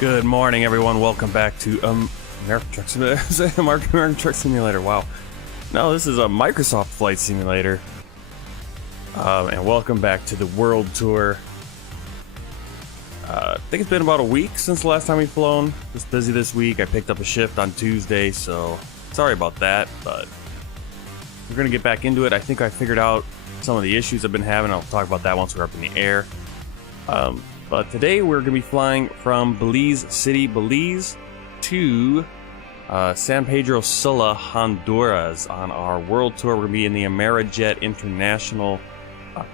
Good morning, everyone. Welcome back to American Truck Simulator. American Truck Simulator. Wow. No, this is a Microsoft Flight Simulator. And welcome back to the World Tour. I think it's been about a week since the last time we've flown. Just busy this week. I picked up a shift on Tuesday, so sorry about that. But we're gonna get back into it. I think I figured out some of the issues I've been having. I'll talk about that once we're up in the air. But today we're going to be flying from Belize City, Belize to San Pedro Sula, Honduras on our world tour. We're going to be in the Amerijet International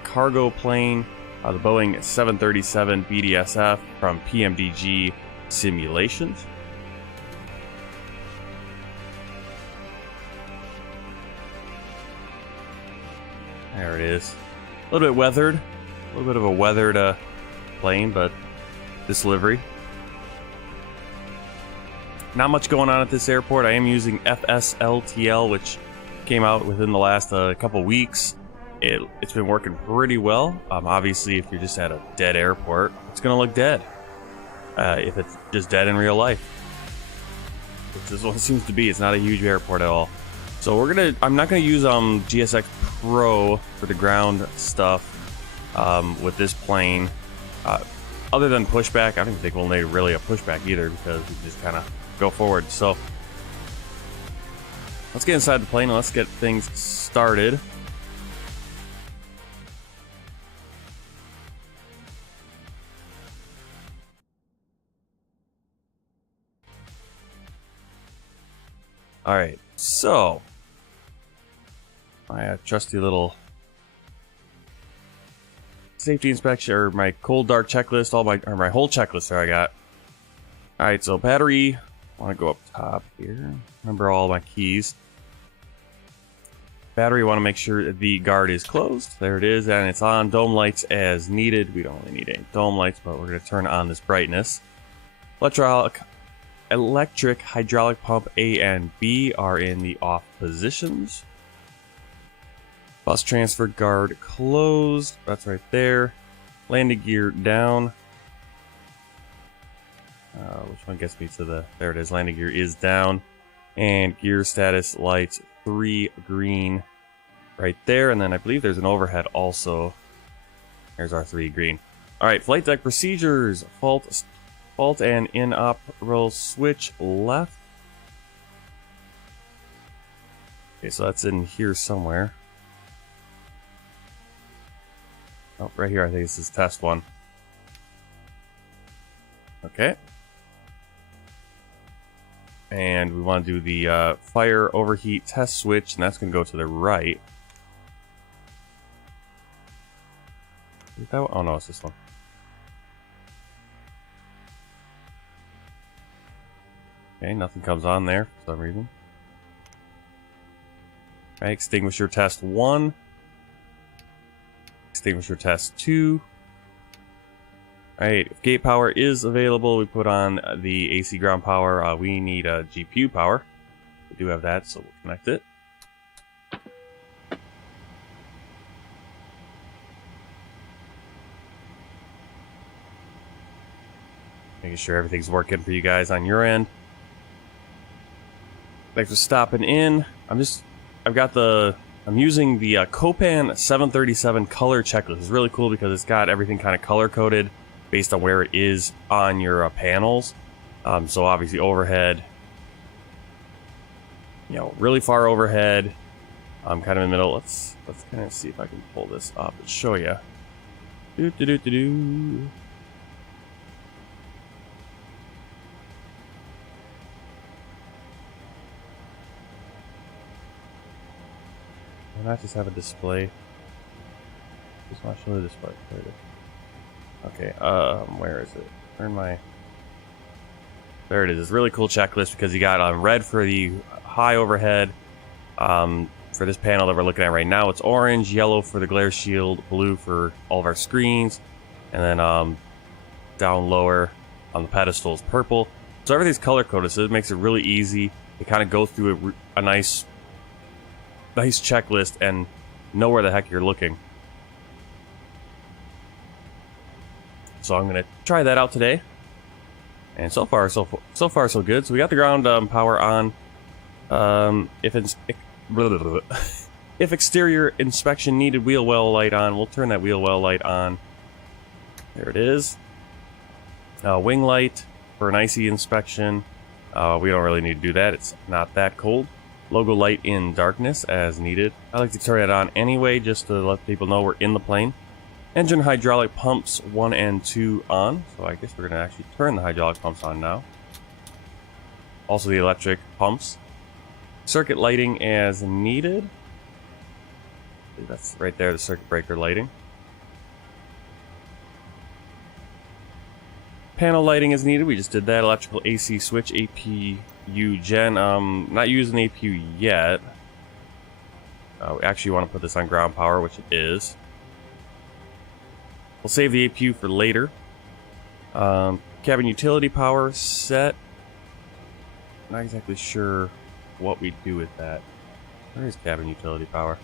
cargo plane, the Boeing 737 BDSF from PMDG Simulations. There it is. A little bit weathered, a little bit of a weathered plane, but this livery. Not much going on at this airport. I am using FSLTL, which came out within the last couple weeks. It's been working pretty well. Obviously, if you're just at a dead airport, it's going to look dead. If it's just dead in real life. This is what it seems to be. It's not a huge airport at all. So I'm not gonna use GSX Pro for the ground stuff with this plane. Other than pushback, I don't think we'll need really a pushback either because we just kind of go forward. So let's get inside the plane and let's get things started. All right, so my trusty little safety inspection, or my cold dark checklist, my whole checklist there I got. All right, so battery, I want to go up top here. Remember all my keys. Battery, want to make sure the guard is closed. There it is, and it's on. Dome lights as needed. We don't really need any dome lights, but we're going to turn on this brightness. Electric hydraulic pump A and B are in the off positions. Bus transfer guard closed. That's right there. Landing gear down. Which one gets me to the... There it is. Landing gear is down. And gear status lights 3 green right there. And then I believe there's an overhead also. There's our 3 green. Alright, flight deck procedures. Fault and inoperable switch left. Okay, so that's in here somewhere. Oh, right here, I think this is test 1. Okay. And we want to do the fire overheat test switch, and that's going to go to the right. Is that one? Oh no, it's this one. Okay, nothing comes on there for some reason. Okay, extinguisher test 1. Extinguisher test 2. Alright, if gate power is available, we put on the AC ground power. We need a GPU power. We do have that, so we'll connect it. Making sure everything's working for you guys on your end. Thanks for stopping in. I'm using the Copan 737 color checklist. It's really cool because it's got everything kind of color coded based on where it is on your panels. So obviously overhead, really far overhead. I'm kind of in the middle. Let's kind of see if I can pull this up and show you. Not just have a display. Just want to show the display. There it is. Okay, where is it? There it is. It's a really cool checklist because you got red for the high overhead. For this panel that we're looking at right now, it's orange, yellow for the glare shield, blue for all of our screens, and then down lower on the pedestal is purple. So everything's color coded, so it makes it really easy to kind of go through a nice checklist and know where the heck you're looking. So I'm going to try that out today. And so far so good. So we got the ground power on. If exterior inspection needed, wheel well light on. We'll turn that wheel well light on. There it is. Wing light for an icy inspection. We don't really need to do that. It's not that cold. Logo light in darkness as needed. I like to turn it on anyway just to let people know we're in the plane. Engine hydraulic pumps 1 and 2 on. So I guess we're going to actually turn the hydraulic pumps on now. Also the electric pumps. Circuit lighting as needed. That's right there, the circuit breaker lighting. Panel lighting is needed. We just did that. Electrical AC switch, APU gen. Not using APU yet. We actually want to put this on ground power, which it is. We'll save the APU for later. Cabin utility power set. Not exactly sure what we do with that. Where is cabin utility power?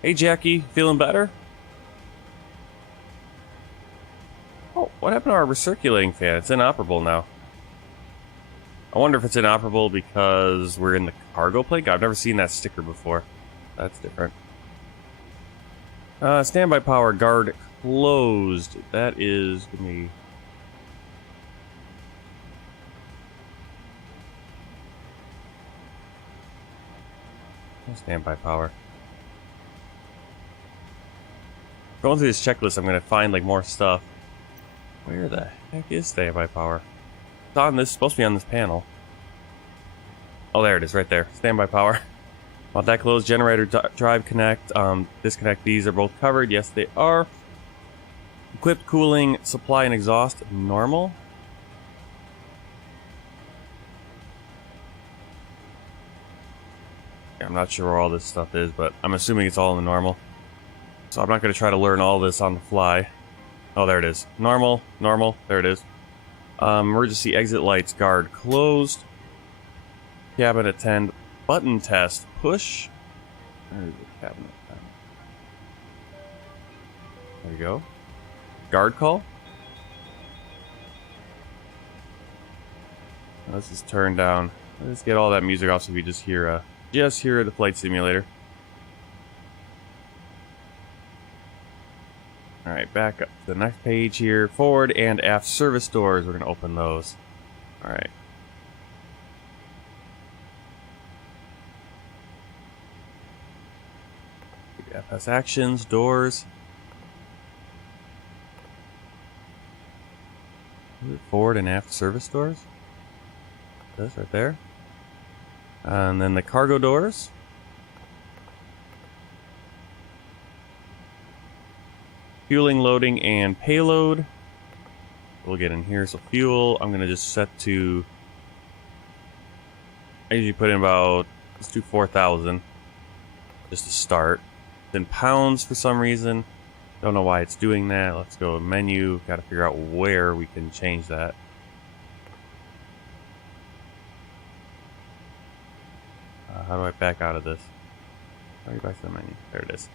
Hey Jackie, feeling better? Oh, what happened to our recirculating fan? It's inoperable now. I wonder if it's inoperable because we're in the cargo plane? I've never seen that sticker before. That's different. Standby power guard closed. That is gonna be... Standby power. Going through this checklist, I'm gonna find like more stuff. Where the heck is standby power? It's on this, supposed to be on this panel. Oh, there it is, right there. Standby power. Want that closed? Generator drive connect. Disconnect. These are both covered. Yes, they are. Equipped cooling supply and exhaust normal. I'm not sure where all this stuff is, but I'm assuming it's all in the normal. So I'm not going to try to learn all this on the fly. Oh, there it is. Normal, normal. There it is. Emergency exit lights guard closed. Cabin attend. Button test. Push. Where is the cabin attend? There we go. Guard call. Let's just turn down. Let's get all that music off so we just hear the flight simulator. Alright, back up to the next page here. Forward and aft service doors. We're going to open those. Alright. FS actions, doors. Forward and aft service doors. This right there. And then the cargo doors. Fueling, loading, and payload. We'll get in here. So fuel, I'm gonna just set to. I usually put in about, let's do 4,000 just to start. Then pounds for some reason. Don't know why it's doing that. Let's go menu. Got to figure out where we can change that. How do I back out of this? How do you back to the menu? There it is.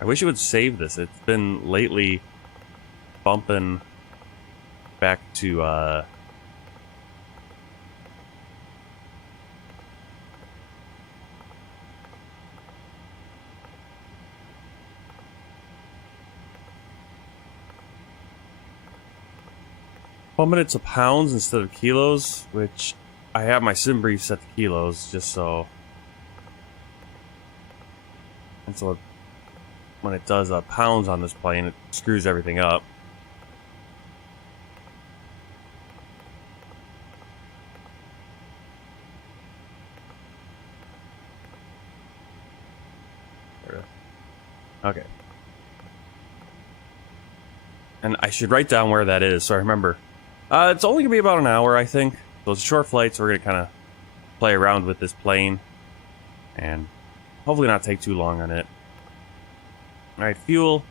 I wish it would save this. It's been lately bumping back to bumping it to pounds instead of kilos, which I have my sim brief set to kilos just so. And so when it does pounds on this plane, it screws everything up. Okay. And I should write down where that is so I remember. It's only going to be about an hour, I think. So it's a short flight, so we're going to kind of play around with this plane. And hopefully not take too long on it. Alright, fuel.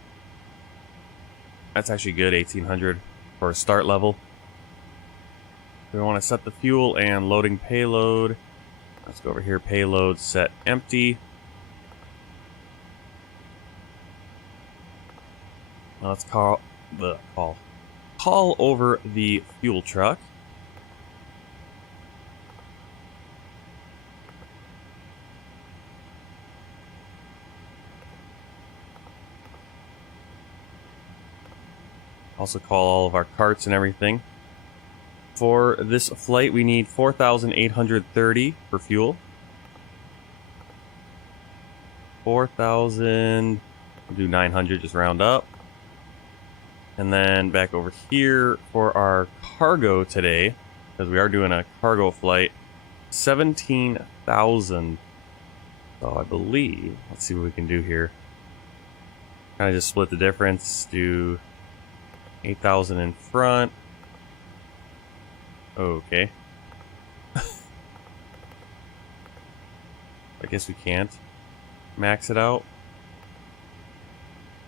That's actually good, 1800 for a start level. We want to set the fuel and loading payload. Let's go over here, payload set empty. Now let's call over the fuel truck. Also call all of our carts and everything. For this flight, we need 4,830 for fuel. 4,000. We'll do 900, just round up. And then back over here for our cargo today, because we are doing a cargo flight, 17,000. So I believe, let's see what we can do here. Kind of just split the difference, do 8,000 in front. Okay. I guess we can't max it out.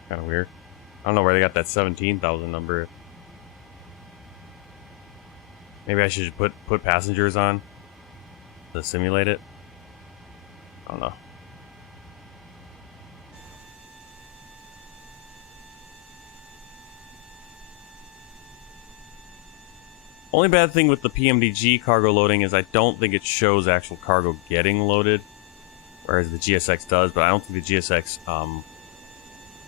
Kind of weird. I don't know where they got that 17,000 number. Maybe I should put passengers on to simulate it. I don't know. Only bad thing with the PMDG cargo loading is I don't think it shows actual cargo getting loaded, whereas the GSX does, but I don't think the GSX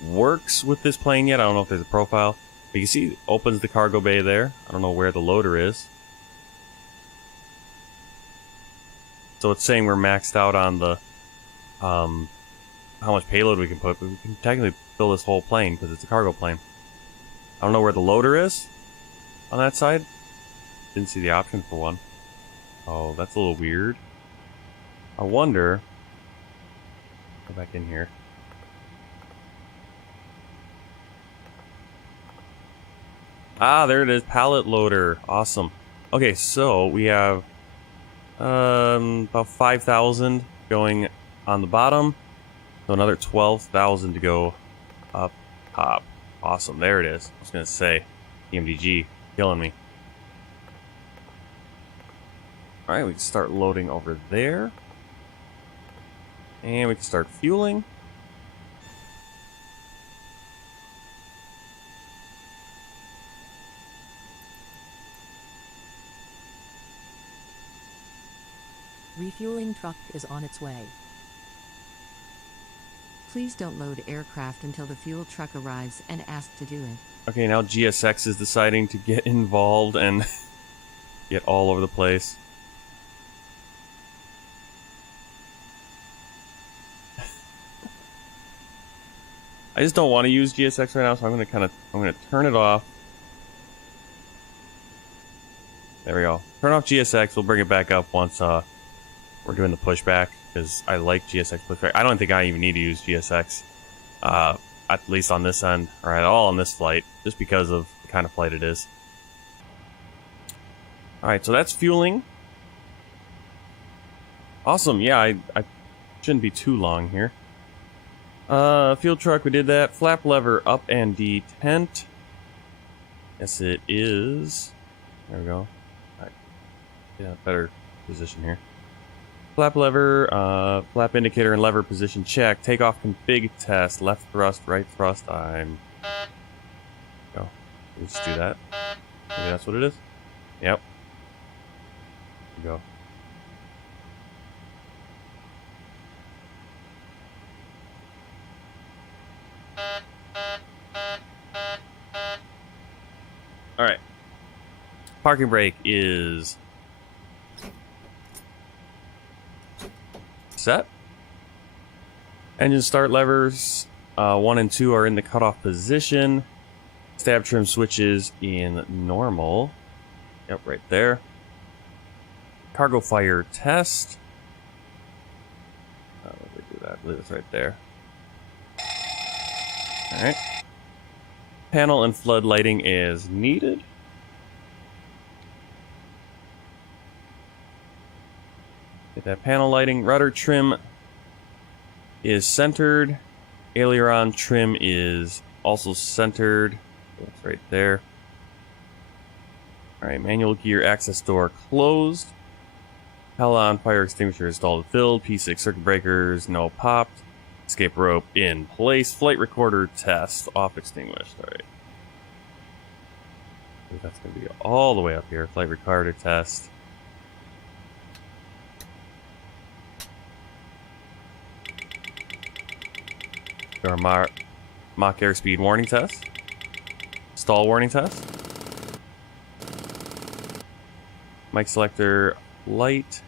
works with this plane yet. I don't know if there's a profile. But you see it opens the cargo bay there. I don't know where the loader is. So it's saying we're maxed out on the how much payload we can put, but we can technically fill this whole plane because it's a cargo plane. I don't know where the loader is on that side. Didn't see the option for one. Oh, that's a little weird. I wonder. Go back in here. Ah, there it is. Pallet loader. Awesome. Okay, so we have about 5,000 going on the bottom. So another 12,000 to go up top. Awesome. There it is. I was going to say, PMDG killing me. Alright, we can start loading over there. And we can start fueling. Refueling truck is on its way. Please don't load aircraft until the fuel truck arrives and ask to do it. Okay, now GSX is deciding to get involved and get all over the place. I just don't want to use GSX right now, so I'm gonna turn it off. There we go. Turn off GSX. We'll bring it back up once we're doing the pushback, because I like GSX pushback. I don't think I even need to use GSX, at least on this end, or at all on this flight, just because of the kind of flight it is. Alright, so that's fueling. Awesome, yeah, I shouldn't be too long here. Fuel truck, we did that. Flap lever up and detent. Yes, it is. There we go. Alright. Yeah, better position here. Flap lever, flap indicator and lever position check. Takeoff config test. Left thrust, right thrust. Go. Let's do that. Maybe that's what it is. Yep. Go. Alright. Parking brake is set. Engine start levers 1 and 2 are in the cutoff position. Stab trim switches in normal. Yep, right there. Cargo fire test. Let me do that. I believe it's right there. Alright. Panel and flood lighting is needed. Get that panel lighting. Rudder trim is centered. Aileron trim is also centered. That's right there. Alright, manual gear access door closed. Halon fire extinguisher installed and filled. P6 circuit breakers, no popped. Escape rope in place. Flight recorder test. Off extinguished. Alright. That's going to be all the way up here. Flight recorder test. Our Mach airspeed warning test. Stall warning test. Mic selector light.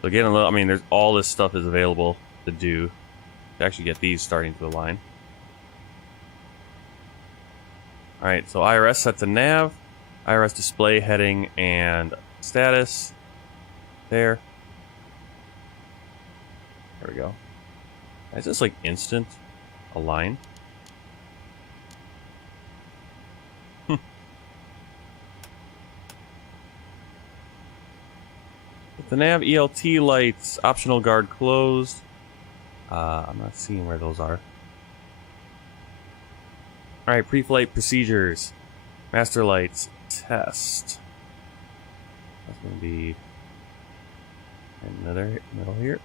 So again, I mean, there's all this stuff is available to do to actually get these starting to align. All right, so IRS set to nav, IRS display heading and status. There. There we go. Is this like instant align? The nav ELT lights, optional guard closed. I'm not seeing where those are. Alright, pre-flight procedures. Master lights, test. That's going to be another middle here.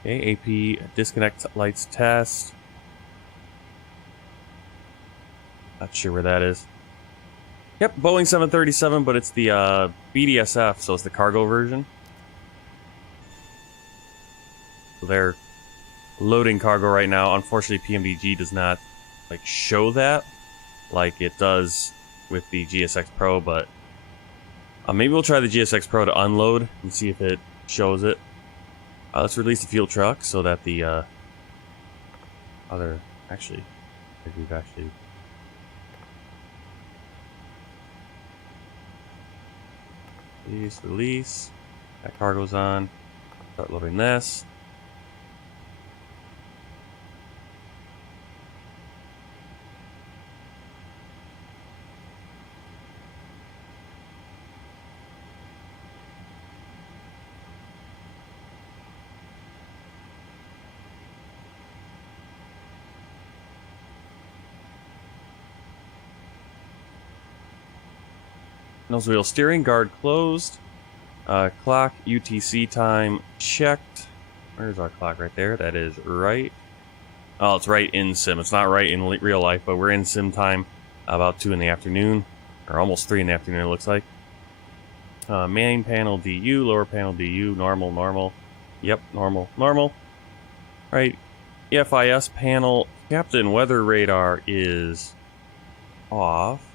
Okay, AP disconnect lights test. Not sure where that is. Yep, Boeing 737, but it's the BDSF, so it's the cargo version. So they're loading cargo right now. Unfortunately, PMDG does not like show that like it does with the GSX Pro, but maybe we'll try the GSX Pro to unload and see if it shows it. Let's release the fuel truck so that the other actually, if we've actually. Release. That cargo's on. Start loading this. Nose wheel steering, guard closed. Clock, UTC time checked. Where's our clock right there? That is right. Oh, it's right in sim. It's not right in real life, but we're in sim time about 2 in the afternoon. Or almost 3 in the afternoon, it looks like. Main panel DU, lower panel DU, normal, normal. Yep, normal, normal. Right. EFIS panel, Captain Weather Radar is off.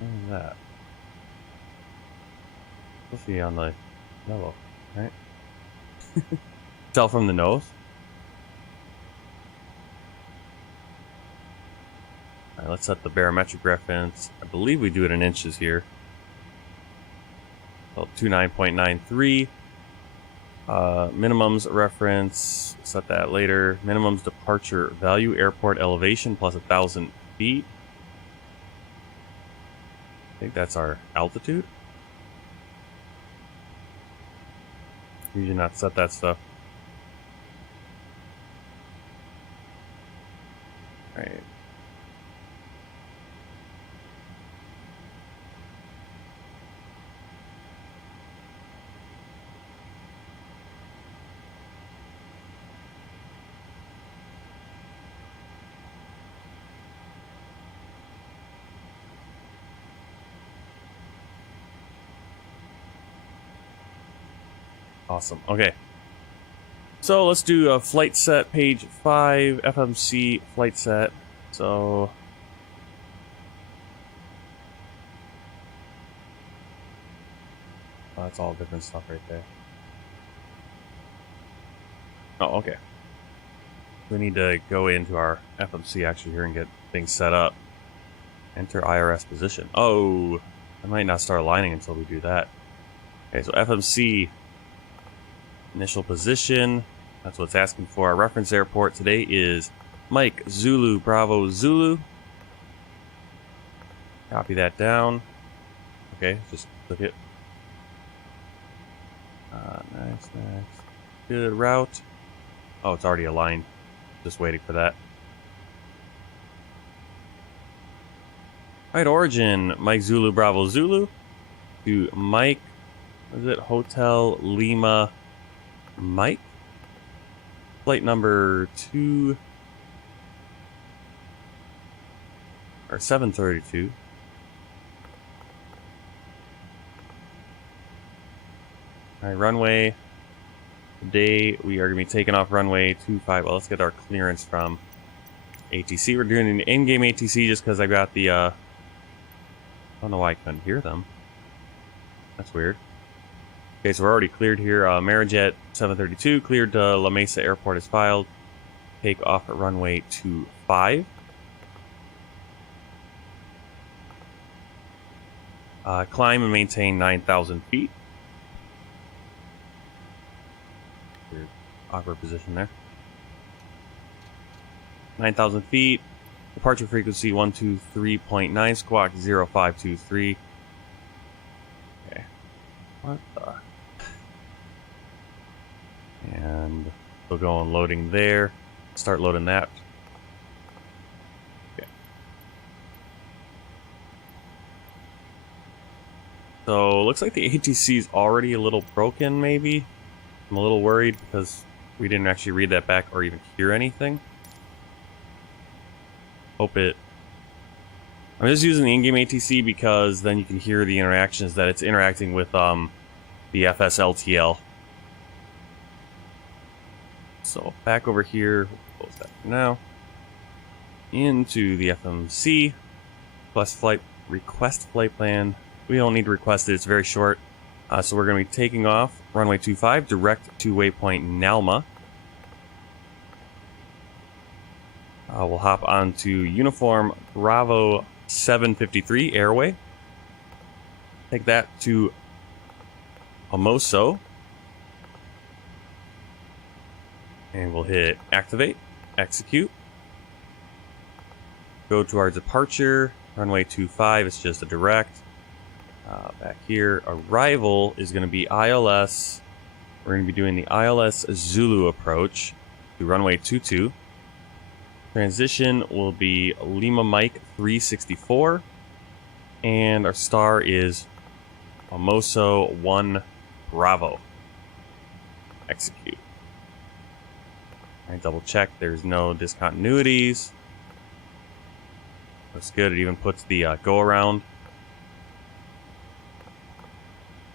What is that? Supposed to be on the yellow, right? Tell from the nose. Alright, let's set the barometric reference. I believe we do it in inches here. So 29.93. Minimums reference, set that later. Minimums departure value, airport elevation plus 1,000 feet. I think that's our altitude. You not set that stuff. Alright. Awesome. Okay. So let's do a flight set, page 5, FMC flight set. So that's all different stuff right there. Oh, okay. We need to go into our FMC actually here and get things set up. Enter IRS position. Oh, I might not start aligning until we do that. Okay, so FMC. Initial position, that's what it's asking for. Our reference airport today is Mike Zulu Bravo Zulu. Copy that down. Okay, just click it. Nice. Good route. Oh, it's already aligned. Just waiting for that. Alright, origin, Mike Zulu Bravo Zulu to Mike, what is it, Hotel Lima Mike? Flight number 2, or 732. Alright, runway. Today we are going to be taking off runway 25. Well, let's get our clearance from ATC. We're doing an in-game ATC just because I got the, I don't know why I couldn't hear them. That's weird. Okay, so we're already cleared here. Amerijet 732 cleared to La Mesa Airport is filed. Take off at runway 25. Climb and maintain 9,000 feet. Weird, awkward position there. 9,000 feet. Departure frequency 123.9, squawk 0523. Okay. What the? And we'll go on loading there. Start loading that. Okay. So looks like the ATC is already a little broken, maybe. I'm a little worried because we didn't actually read that back or even hear anything. Hope it... I'm just using the in-game ATC because then you can hear the interactions that it's interacting with the FSLTL. So back over here, we'll close that for now. Into the FMC. Request flight plan. We don't need to request it, it's very short. So we're going to be taking off runway 25 direct to waypoint Nalma. We'll hop onto Uniform Bravo 753 Airway. Take that to Amoso. And we'll hit Activate, Execute. Go to our departure, runway 25, it's just a direct. Back here, arrival is going to be ILS. We're going to be doing the ILS Zulu approach to runway 22. Transition will be Lima Mike 364, and our star is Amoso 1 Bravo. Execute. Alright, double check, there's no discontinuities. Looks good, it even puts the go around.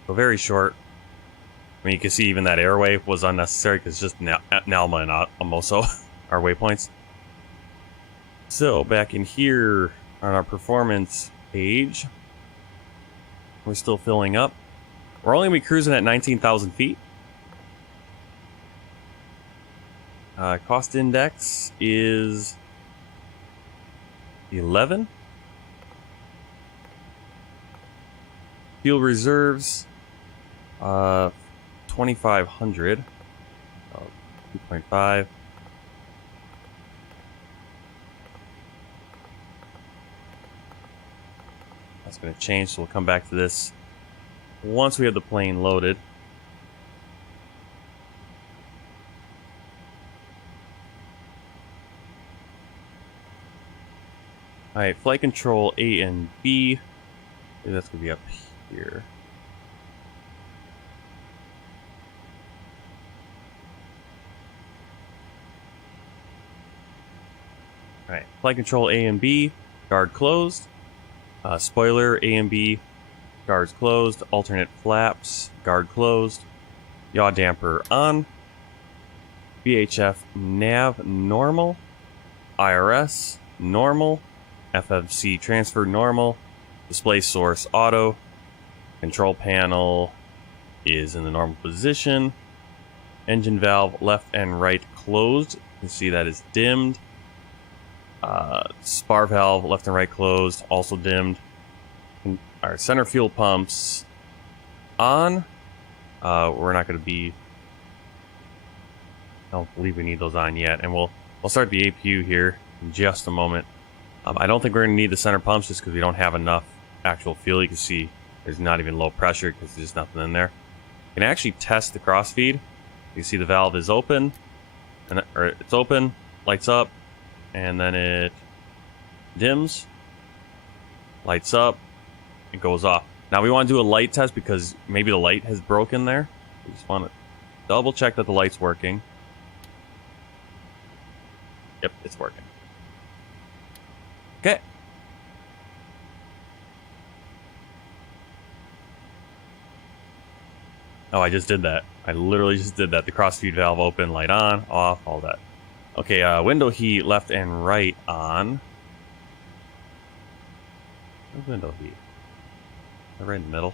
So very short. I mean, you can see even that airway was unnecessary because it's just Nalma and Amoso are waypoints. So back in here on our performance page, we're still filling up. We're only going to be cruising at 19,000 feet. Cost index is 11. Fuel reserves, 2,500. 2.5. That's going to change, so we'll come back to this once we have the plane loaded. Alright, flight control A and B. Maybe that's going to be up here. Alright, flight control A and B, guard closed. Spoiler A and B, guards closed. Alternate flaps, guard closed. Yaw damper on. VHF nav normal. IRS normal. FFC transfer normal. Display source auto. Control panel is in the normal position. Engine valve left and right closed. You can see that is dimmed. Spar valve left and right closed, also dimmed. Our center fuel pumps on. We're not going to be... I don't believe we need those on yet. And we'll start the APU here in just a moment. I don't think we're going to need the center pumps just because we don't have enough actual fuel. You can see there's not even low pressure because there's nothing in there. You can actually test the crossfeed. You can see the valve is open. and or it's open, lights up, and then it dims, lights up, it goes off. Now we want to do a light test because maybe the light has broken there. We just want to double check that the light's working. Yep, it's working. Okay. Oh, I just did that. I literally just did that. The cross-feed valve open, light on, off, all that. Okay, window heat left and right on. Where's window heat? Right in the middle.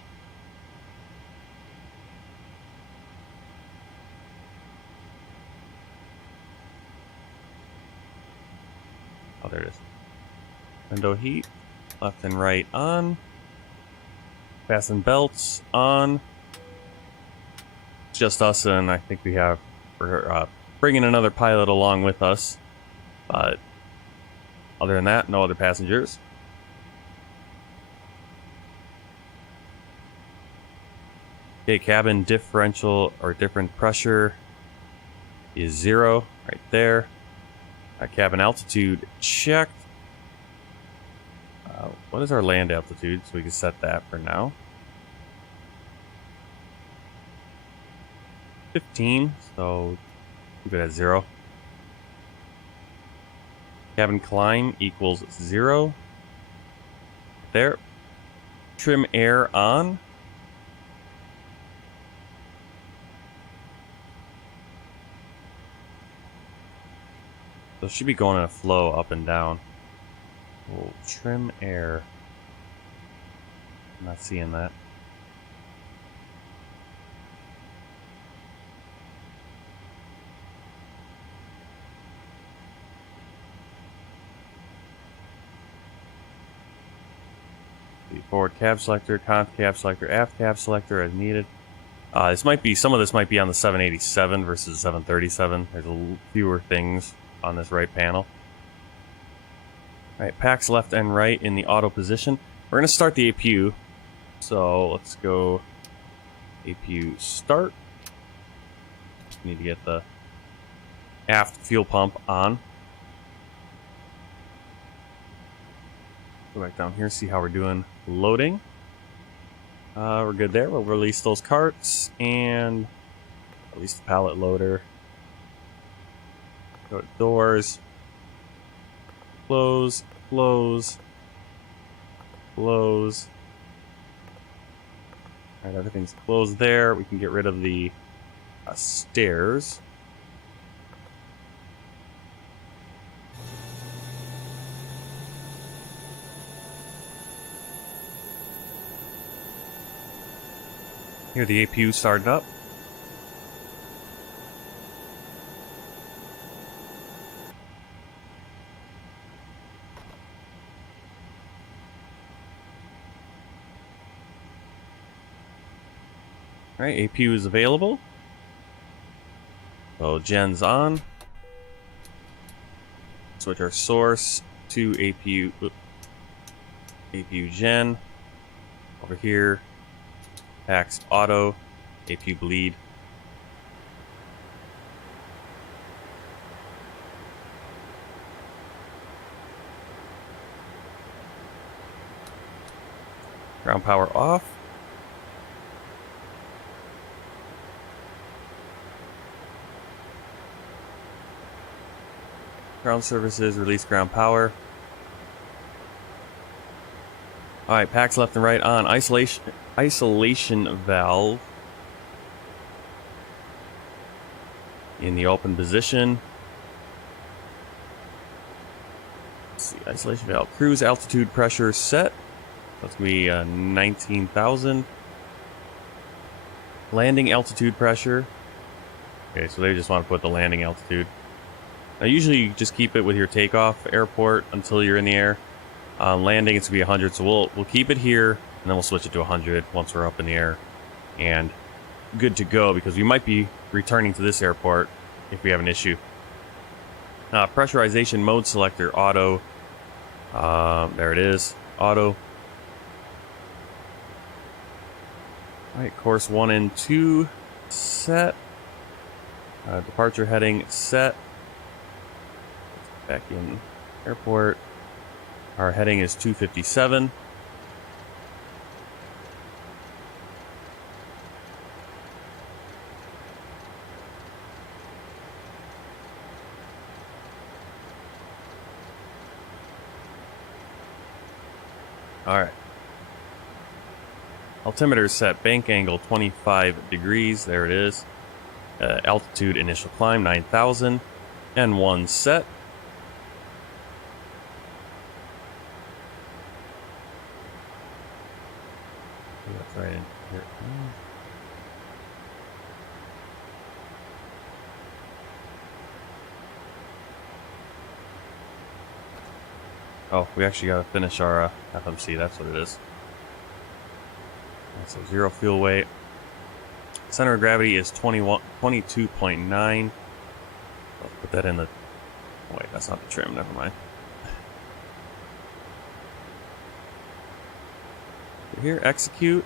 Oh, there it is. Window heat, left and right on. Fasten belts on. It's just us, and I think we're bringing another pilot along with us. But other than that, no other passengers. Okay, cabin differential or different pressure is 0 right there. Cabin altitude checked. What is our land altitude? So we can set that for now. 15, so keep it at 0. Cabin climb equals 0. There. Trim air on. So it should be going in a flow up and down. We'll trim air. I'm not seeing that. The forward cab selector, conf cab selector, aft cab selector as needed. This might be, some of this might be on the 787 versus 737. There's fewer things on this right panel. Alright, packs left and right in the auto position. We're going to start the APU. So let's go APU start. Need to get the aft fuel pump on. Go back down here, see how we're doing loading. We're good there. We'll release those carts and release the pallet loader. Go to doors. Close, close, close. Alright, everything's closed there. We can get rid of the stairs. Here, the APU started up. Alright, APU is available. So gen's on. Switch our source to APU. APU gen. Over here. Packs auto. APU bleed. Ground power off. Ground services, release ground power. Alright, packs left and right on. Isolation valve in the open position. Let's see, isolation valve. Cruise altitude pressure set. That's going to be 19,000. Landing altitude pressure. Okay, so they just want to put the landing altitude. Now, usually you just keep it with your takeoff airport until you're in the air. Landing, it's going to be 100, so we'll keep it here, and then we'll switch it to 100 once we're up in the air. And good to go, because we might be returning to this airport if we have an issue. Pressurization mode selector, auto. There it is, auto. Alright, course 1 and 2 set. Departure heading set. Back in airport. Our heading is 257. Alright. Altimeter set, bank angle 25 degrees, there it is. Altitude initial climb 9,000. N1 set. That's right in here. Oh, we actually gotta finish our FMC, that's what it is. So 0 fuel weight. Center of gravity is 22.9. I'll put that in the... Oh, wait, that's not the trim, never mind. Here, execute.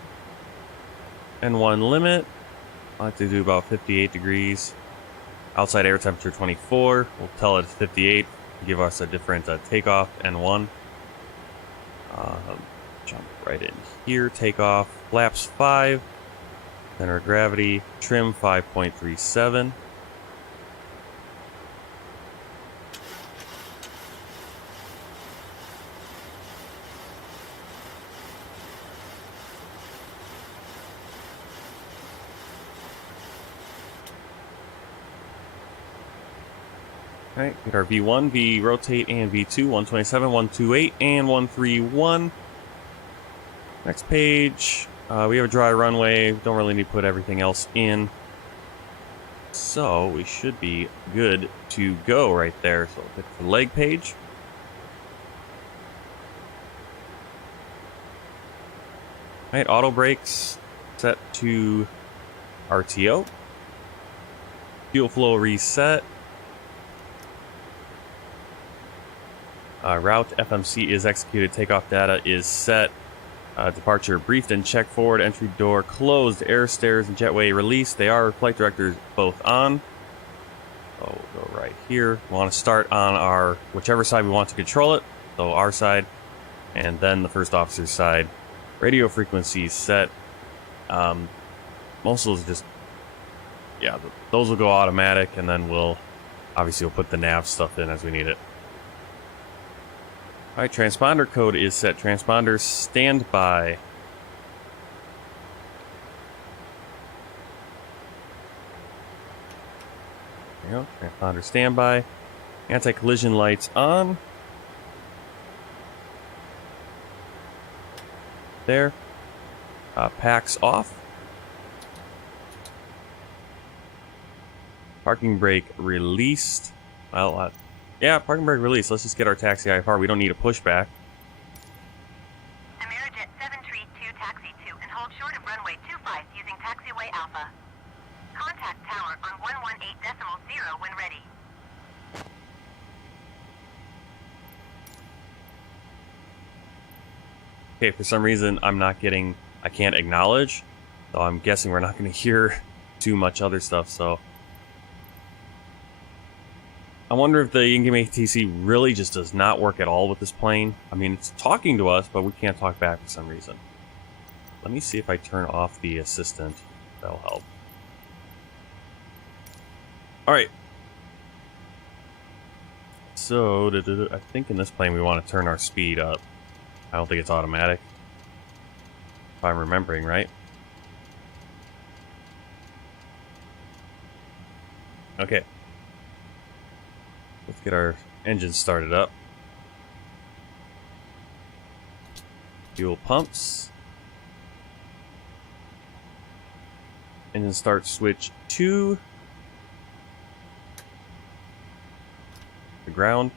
N1 limit. I like to do about 58 degrees. Outside air temperature 24. We'll tell it it's 58. Give us a different takeoff. N1. Jump right in here. Takeoff. Flaps 5. Center of gravity. Trim 5.37. Alright, get our V1, V rotate, and V2, 127, 128, and 131. Next page, we have a dry runway, don't really need to put everything else in. So, we should be good to go right there. So, hit the leg page. Alright, auto brakes set to RTO. Fuel flow reset. Route FMC is executed. Takeoff data is set. Departure briefed and checked forward. Entry door closed. Air stairs and jetway released. They are flight directors both on. So we'll go right here. We want to start on our whichever side we want to control it. So our side, and then the first officer's side. Radio frequencies set. Most of those just, yeah, those will go automatic, and then we'll put the nav stuff in as we need it. Alright, transponder code is set. Transponder standby. There you go. Transponder standby. Anti-collision lights on. There. Packs off. Parking brake released. Well, yeah, parking brake release. Let's just get our taxi IFR. We don't need a pushback. Amerijet 732 taxi 2 and hold short of runway 25 using taxiway Alpha. Contact tower on 118.0 when ready. Okay, for some reason I can't acknowledge, so I'm guessing we're not going to hear too much other stuff, so. I wonder if the in-game ATC really just does not work at all with this plane. I mean, it's talking to us, but we can't talk back for some reason. Let me see if I turn off the assistant. That'll help. Alright. So, I think in this plane we want to turn our speed up. I don't think it's automatic. If I'm remembering right. Okay. Let's get our engine started up. Fuel pumps. Engine start switch to the ground.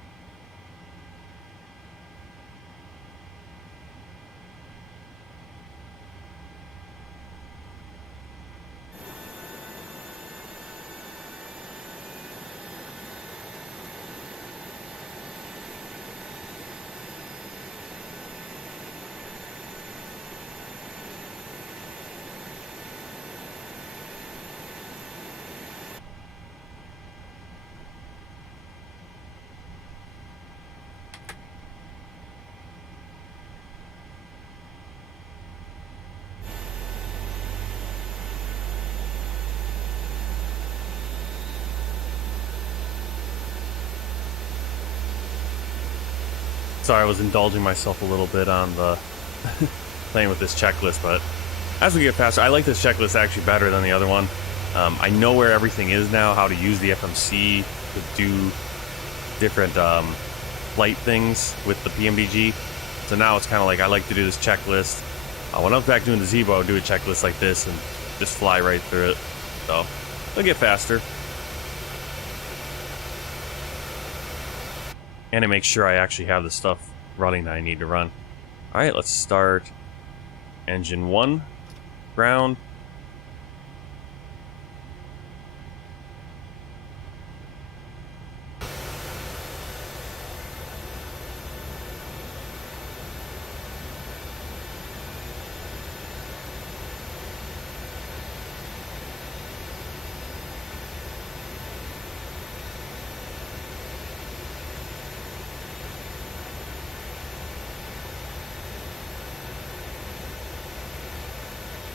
Sorry, I was indulging myself a little bit on the playing with this checklist, but as we get faster, I like this checklist actually better than the other one. I know where everything is now, how to use the FMC to do different flight things with the PMDG. So now it's kind of like I like to do this checklist. When I was back doing the Zebo, I would do a checklist like this and just fly right through it. So it'll get faster. And it makes sure I actually have the stuff running that I need to run. Alright, let's start engine 1, ground.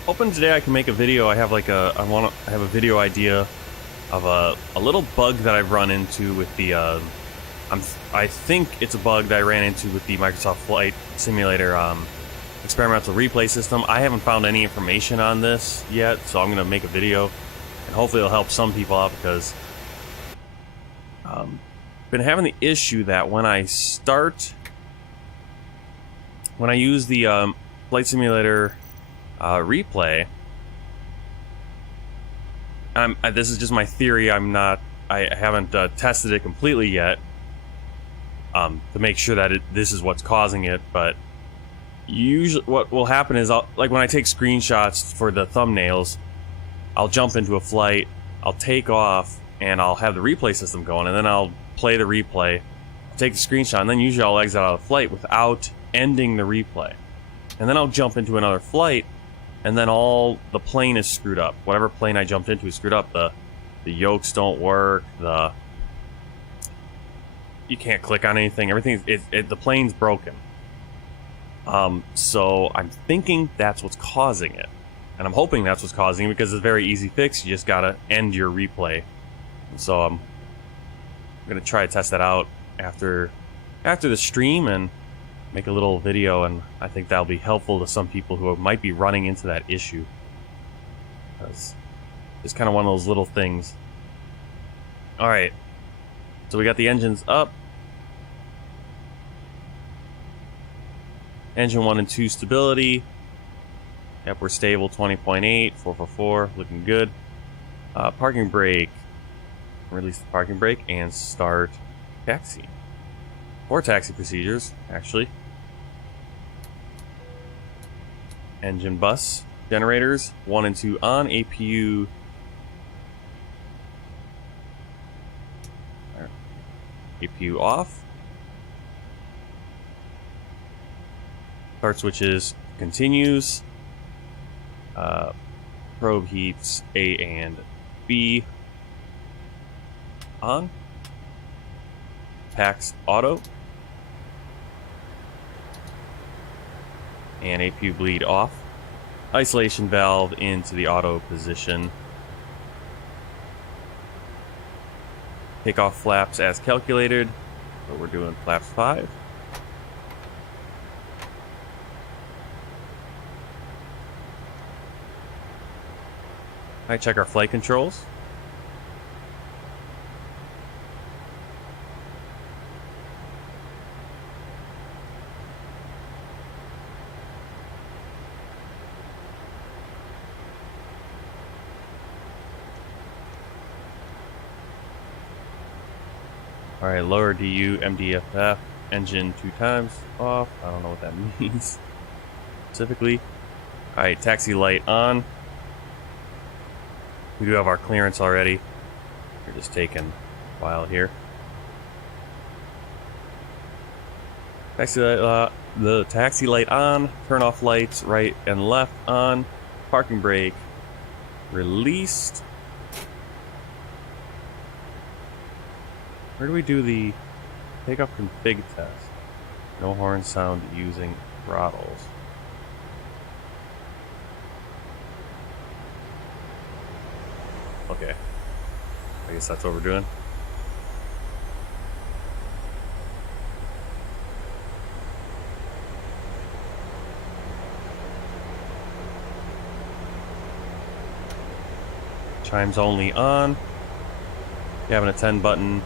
Hoping today I can make a video. I have like I have a video idea of a little bug that I've run into with the I think it's a bug that I ran into with the Microsoft Flight Simulator experimental replay system. I haven't found any information on this yet, so I'm gonna make a video and hopefully it'll help some people out, because been having the issue that when I use the Flight Simulator replay, this is just my theory. I haven't tested it completely yet to make sure that this is what's causing it. But usually, what will happen is, like when I take screenshots for the thumbnails, I'll jump into a flight, I'll take off, and I'll have the replay system going, and then I'll play the replay, I'll take the screenshot, and then usually I'll exit out of the flight without ending the replay, and then I'll jump into another flight. And then the plane is screwed up. Whatever plane I jumped into is screwed up. The yokes don't work. You can't click on anything. Everything the plane's broken. So I'm thinking that's what's causing it, and I'm hoping that's what's causing it, because it's a very easy fix. You just gotta end your replay. So I'm gonna try to test that out after the stream and make a little video, and I think that'll be helpful to some people who might be running into that issue. Because it's kind of one of those little things. Alright, so we got the engines up. Engine 1 and 2 stability. Yep, we're stable, 20.8, 444, looking good. Parking brake. Release the parking brake and start taxi. 4 taxi procedures, actually. Engine bus generators 1 and 2 on. APU off. Start switches continues. Probe heats A and B on. Pax auto. And APU bleed off. Isolation valve into the auto position. Takeoff flaps as calculated. So we're doing flaps 5. Alright, check our flight controls. Alright, lower DU, MDFF, engine 2 times off. I don't know what that means specifically. Alright, taxi light on. We do have our clearance already. We're just taking a while here. Taxi light, the taxi light on. Turn off lights right and left on. Parking brake released. Where do we do the takeoff config test? No horn sound using throttles. Okay. I guess that's what we're doing. Chimes only on. You having a 10 button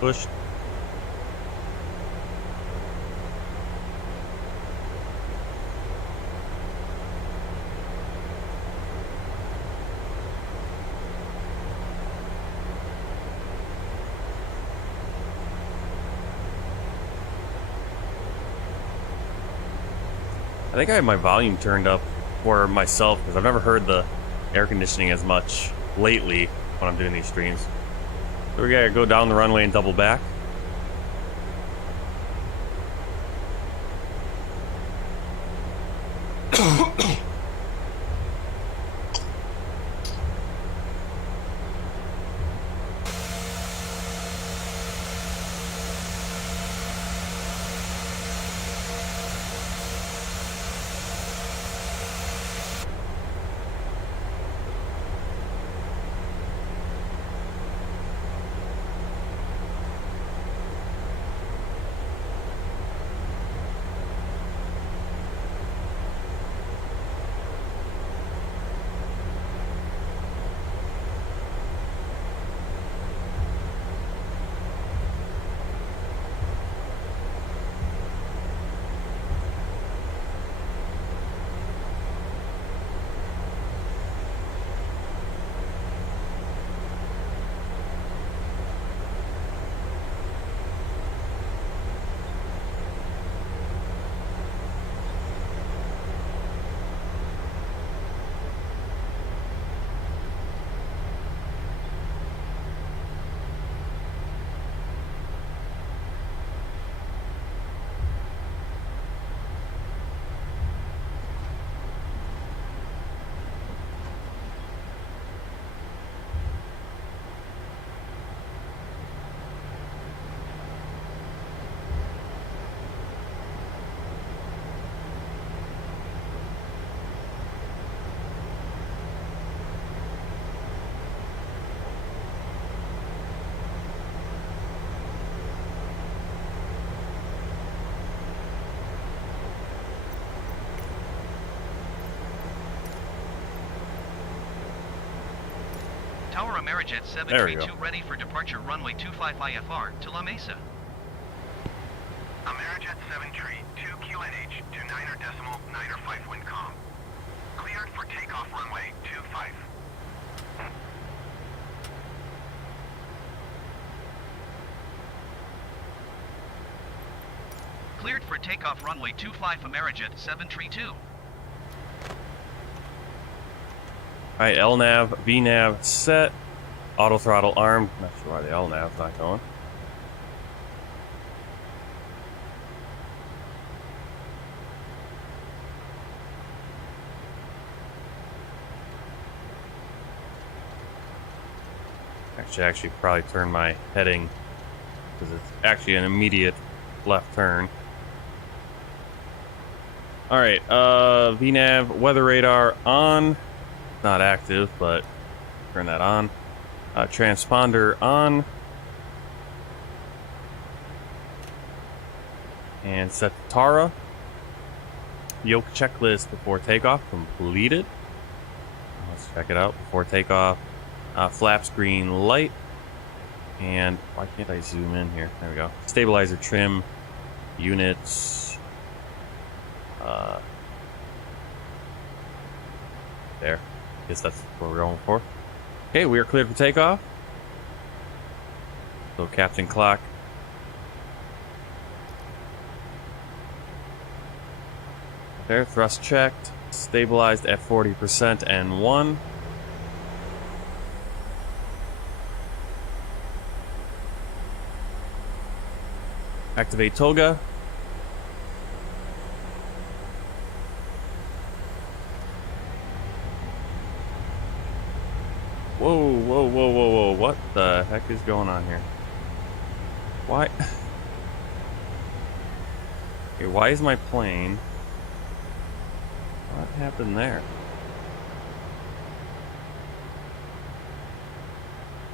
push. I think I have my volume turned up for myself because I've never heard the air conditioning as much lately when I'm doing these streams. So we gotta go down the runway and double back. Tower Amerijet 732 ready for departure runway 25 IFR to La Mesa. Amerijet 732 QNH to 9er decimal 9er 5 wind calm. Cleared for takeoff runway 25. Cleared for takeoff runway 25 Amerijet 732. Alright, LNAV, VNAV set, auto throttle armed. Not sure why the LNAV's not going. Actually probably turn my heading because it's actually an immediate left turn. Alright, VNAV, weather radar on. Not active, but turn that on. Transponder on. And set the Tara. Yoke checklist before takeoff completed. Let's check it out before takeoff. Flaps green light. And why can't I zoom in here? There we go. Stabilizer trim. Units. There. Guess that's what we're going for. Okay, we are cleared for takeoff. So captain clock. There, thrust checked. Stabilized at 40% and 1. Activate toga. Whoa, whoa, whoa, whoa, whoa. What the heck is going on here? Why? Okay, why is my plane? What happened there?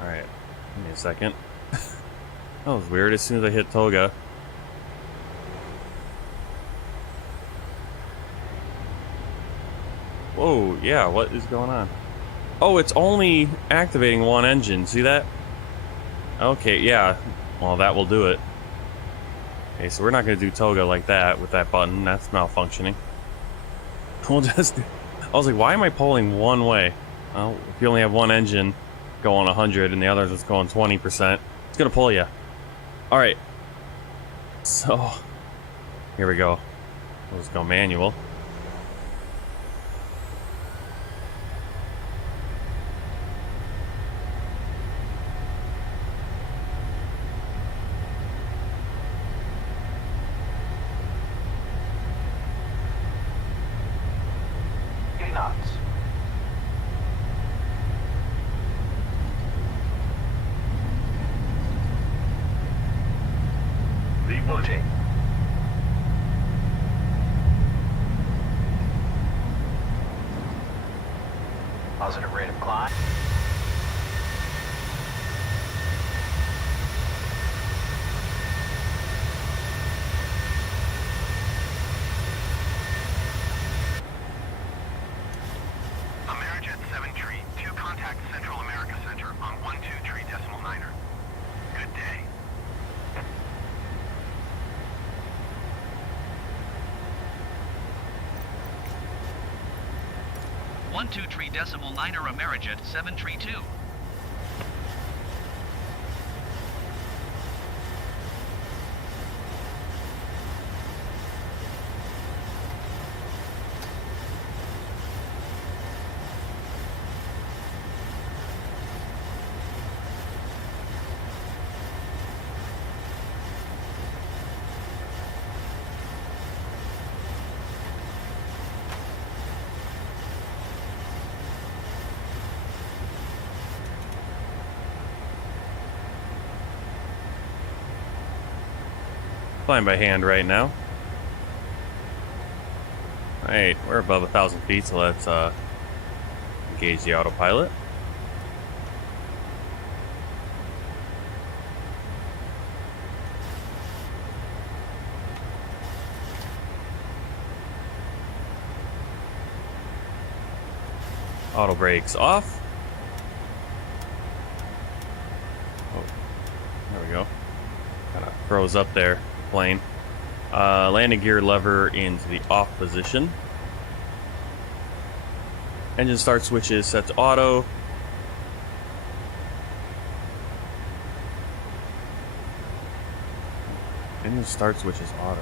Alright, give me a second. That was weird. As soon as I hit toga. Whoa, yeah, what is going on? Oh, it's only activating one engine. See that? Okay, yeah. Well, that will do it. Okay, so we're not going to do toga like that with that button. That's malfunctioning. We'll just... I was like, why am I pulling one way? Well, if you only have one engine going 100 and the other is going 20%, it's going to pull you. Alright. So, here we go. We'll just go manual. Positive rate of climb. Amerijet 7 tree, 2 contact Central America Center on 123.9er. Good day. One two three decimal niner Amerijet 732. Flying by hand right now. Alright, we're above 1,000 feet, so let's engage the autopilot. Auto brakes off. Oh, there we go. Kind of froze up there. Plane. Landing gear lever into the off position. Engine start switches set to auto. Engine start switches auto.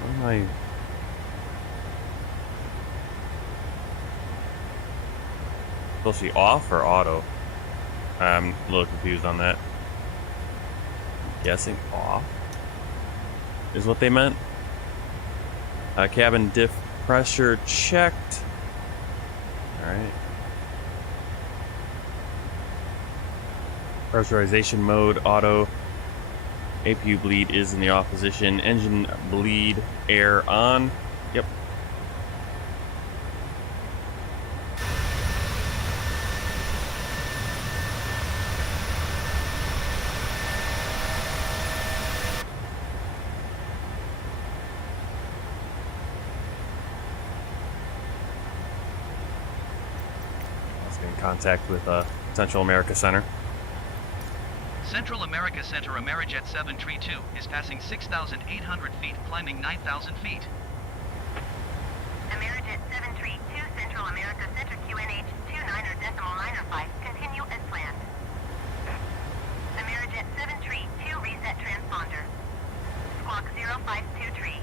What am I? Supposed to be off or auto? I'm a little confused on that. Guessing off is what they meant. Cabin diff pressure checked. Alright. Pressurization mode auto. APU bleed is in the off position. Engine bleed air on. Yep. Contact with Central America Center. Central America Center Amerijet 732 is passing 6,800 feet, climbing 9,000 feet. Amerijet 732 Central America Center QNH 29.95. Continue as planned. Amerijet 732 reset transponder. Squawk 0523.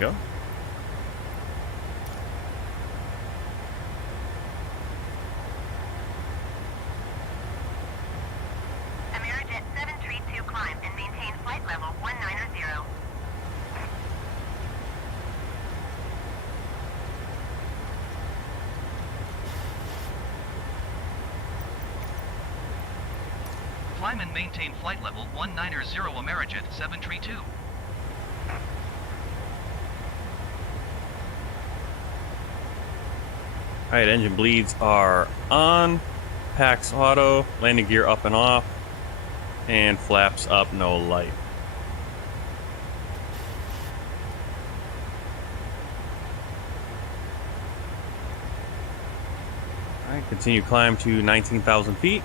Go. Amerijet 732 climb and maintain flight level 190. Climb and maintain flight level 190 Amerijet 732. Alright, engine bleeds are on. Pax auto, landing gear up and off, and flaps up, no light. Alright, continue climb to 19,000 feet.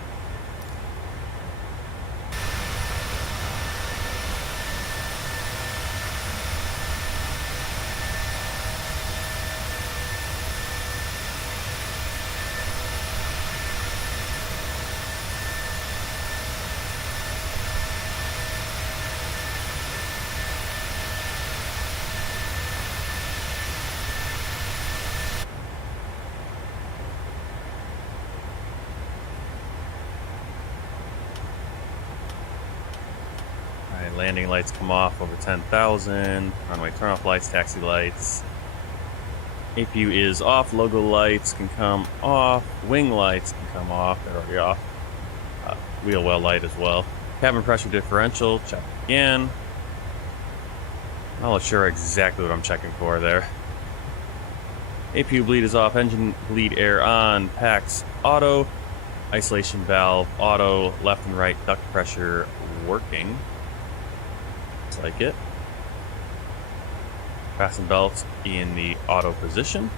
Landing lights come off over 10,000. Runway turn off lights, taxi lights. APU is off. Logo lights can come off. Wing lights can come off. They're already off. Wheel well light as well. Cabin pressure differential. Check again. I'm not sure exactly what I'm checking for there. APU bleed is off. Engine bleed air on. Pax auto. Isolation valve auto. Left and right duct pressure working. Like it. Fasten belts in the auto position.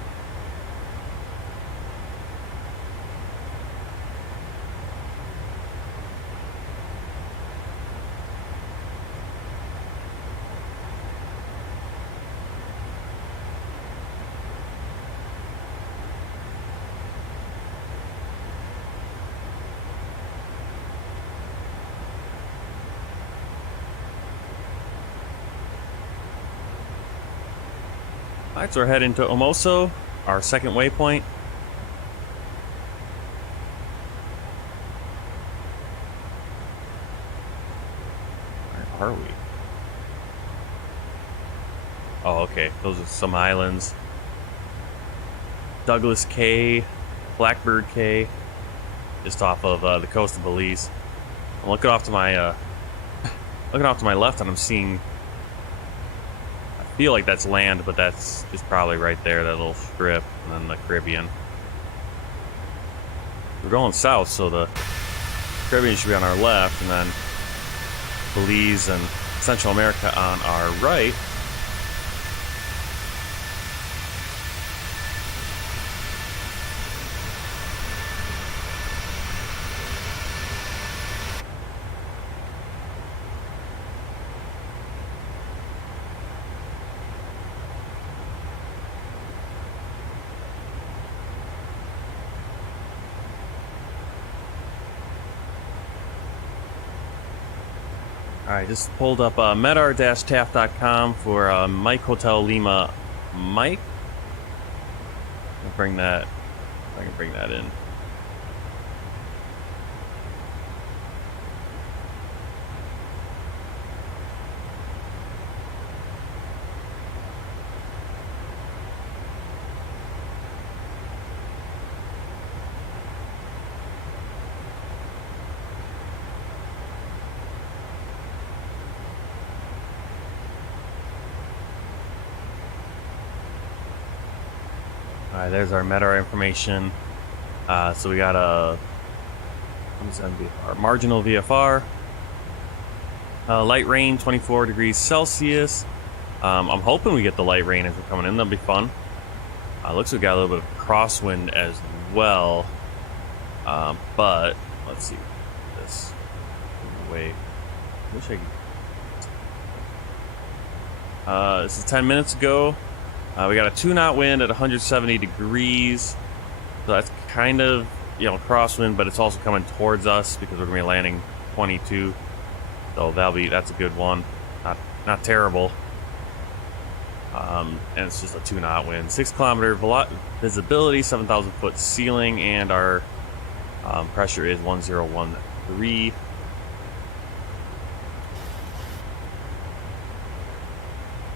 Alright, so we're heading to Omoso, our second waypoint. Where are we? Oh, okay. Those are some islands. Douglas Cay, Blackbird Cay, just off of the coast of Belize. I'm looking off to my left, and I'm seeing. I feel like that's land, but that's is probably right there, that little strip, and then the Caribbean. We're going south, so the Caribbean should be on our left, and then Belize and Central America on our right. Alright, just pulled up medar-taft.com for Mike Hotel Lima Mike. I'll bring that, if I can bring that in. Alright, there's our MEDAR information. So we got a marginal VFR. Light rain, 24 degrees Celsius. I'm hoping we get the light rain as we're coming in. That'll be fun. Looks like we got a little bit of crosswind as well. But let's see this. Wait, wish I could. This is 10 minutes ago. We got a 2-knot wind at 170 degrees. So that's kind of, crosswind, but it's also coming towards us because we're gonna be landing 22. So that's a good one. Not terrible. And it's just a 2-knot wind. 6 kilometer visibility, 7,000 foot ceiling, and our pressure is 1013.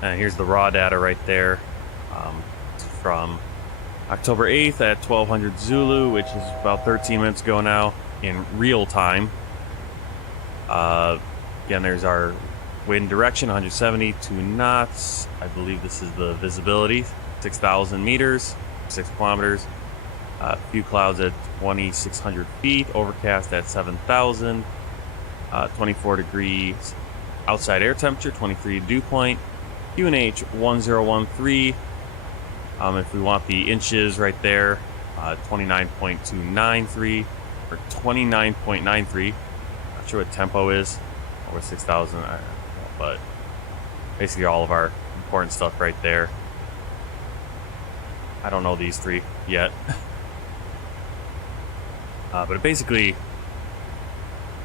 And here's the raw data right there. From October 8th at 1200 Zulu, which is about 13 minutes ago now, in real time. Again, there's our wind direction, 172 knots. I believe this is the visibility, 6,000 meters, 6 kilometers. A few clouds at 2,600 feet, overcast at 7,000, 24 degrees outside air temperature, 23 dew point, QNH 1013. If we want the inches right there, 29.293 or 29.93. Not sure what tempo is, over 6,000, but basically all of our important stuff right there. I don't know these three yet. But it basically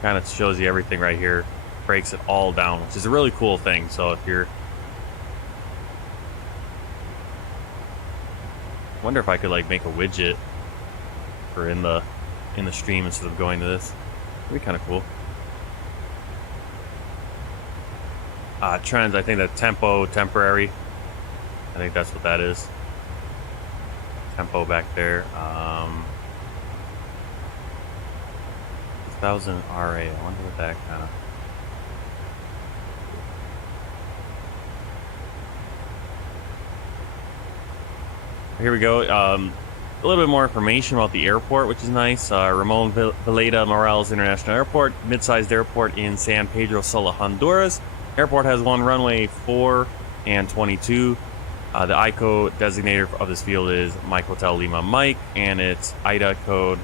kind of shows you everything right here, breaks it all down, which is a really cool thing. So if you're, I wonder if I could like make a widget for in the stream instead of going to this. That'd be kind of cool. Trends, I think that tempo, temporary. I think that's what that is. Tempo back there. 1000 RA. I wonder what that kind of. Here we go. A little bit more information about the airport, which is nice. Ramón Villeda Morales International Airport, mid-sized airport in San Pedro Sula, Honduras. Airport has one runway, 4 and 22. The ICO designator of this field is Mike Hotel Lima Mike, and its IDA code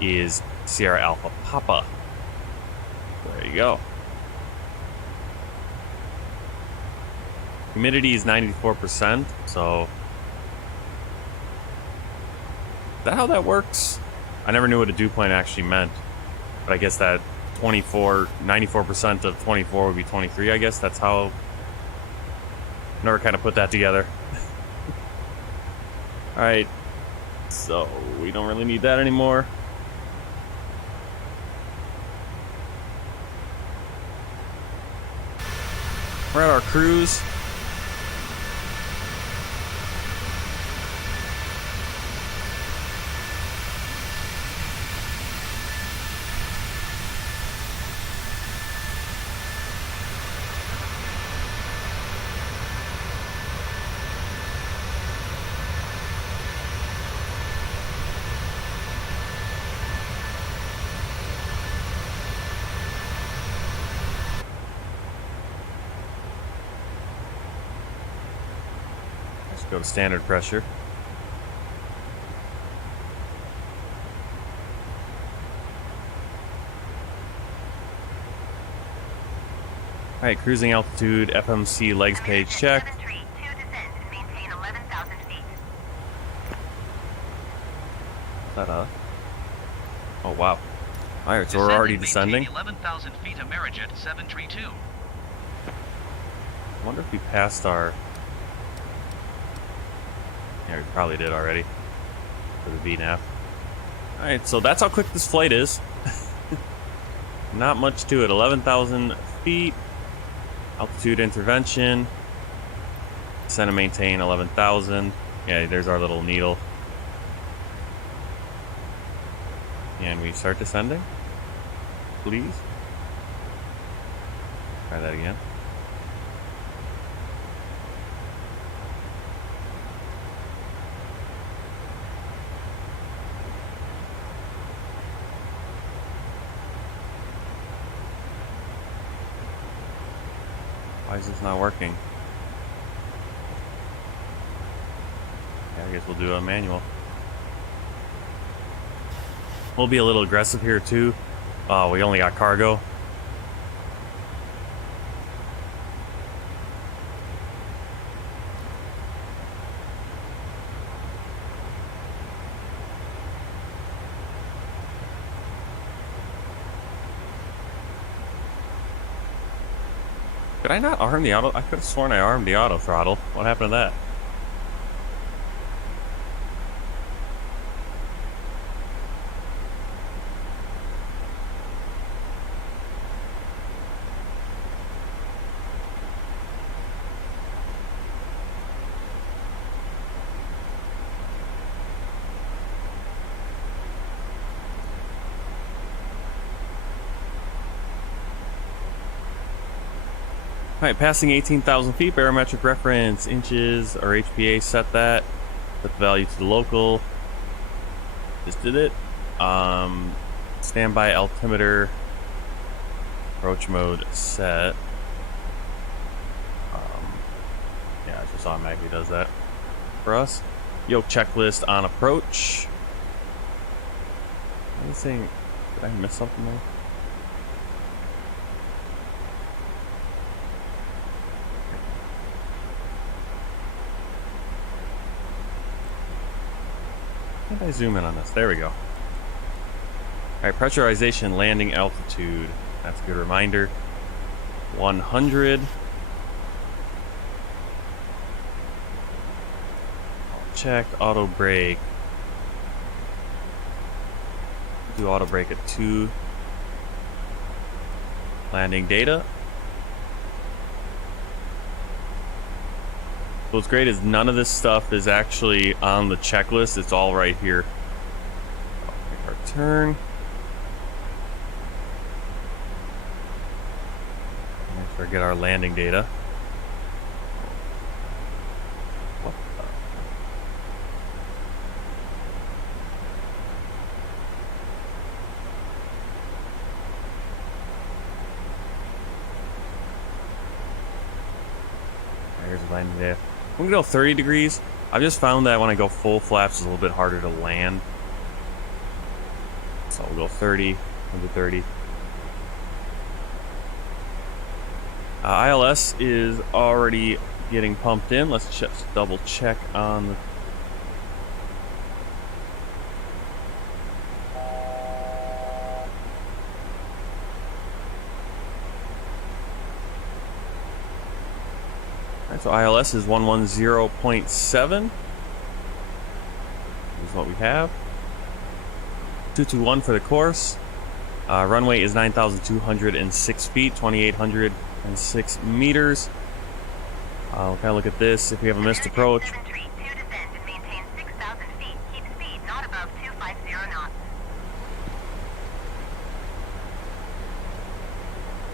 is Sierra Alpha Papa. There you go. Humidity is 94%, so is that how that works? I never knew what a dew point actually meant, but I guess that 94% of 24 would be 23. I guess that's how. Never kind of put that together. All right, so we don't really need that anymore. We're at our cruise. Go to standard pressure. All right, cruising altitude, FMC legs page check. That oh wow. All right, so we're already descending. 11,000 feet, Amerijet 732. I wonder if we passed our. Yeah, we probably did already for the VNAV. Alright, so that's how quick this flight is. Not much to it. 11,000 feet. Altitude intervention. Descend and maintain 11,000. Yeah, there's our little needle. And we start descending. Please. Try that again. Why is this not working? Yeah, I guess we'll do a manual. We'll be a little aggressive here too. We only got cargo. Did I not arm the auto? I could have sworn I armed the auto throttle. What happened to that? Alright, passing 18,000 feet, barometric reference, inches, or HPA, set that. Set the value to the local. Just did it. Standby altimeter. Approach mode set. Yeah, it just automatically does that for us. Yoke checklist on approach. Anything? Did I miss something there? How did I zoom in on this? There we go. Alright, pressurization, landing altitude. That's a good reminder. 100. Check auto brake. Do auto brake at 2. Landing data. What's great is none of this stuff is actually on the checklist. It's all right here. Make our turn. Make sure I get our landing data. What the? There's the landing data. I'm gonna go 30 degrees. I've just found that when I go full flaps, it's a little bit harder to land. So we'll go 30, 130. ILS is already getting pumped in. Let's just double check on the... So ILS is 110.7. Is what we have. 221 for the course. Runway is 9,206 feet, 2,806 meters. We'll kind of look at this. If we have a missed approach. Amerijet 732 descend and maintain 6,000 feet. Keep speed not above 250 knots.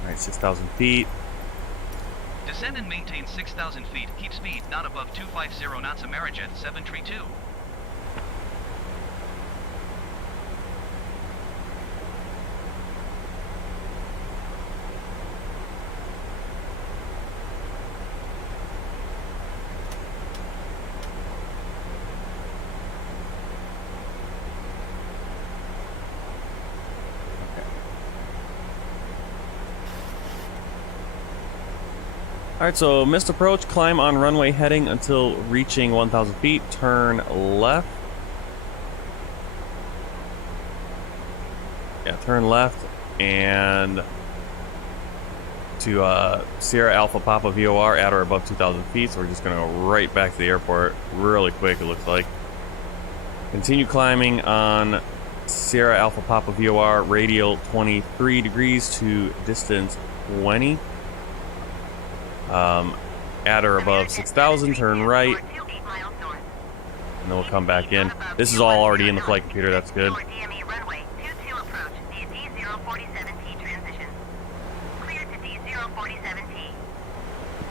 Alright, 6,000 feet. Descend and maintain 6,000 feet. Keep speed not above 250 knots. Amerijet 732. Alright, so missed approach, climb on runway heading until reaching 1,000 feet, turn left. Yeah, turn left and to Sierra Alpha Papa VOR at or above 2,000 feet, so we're just going to go right back to the airport really quick, it looks like. Continue climbing on Sierra Alpha Papa VOR, radial 23 degrees to distance 20. At or above 6,000, turn right, and then we'll come back in. This is all already in the flight computer, that's good.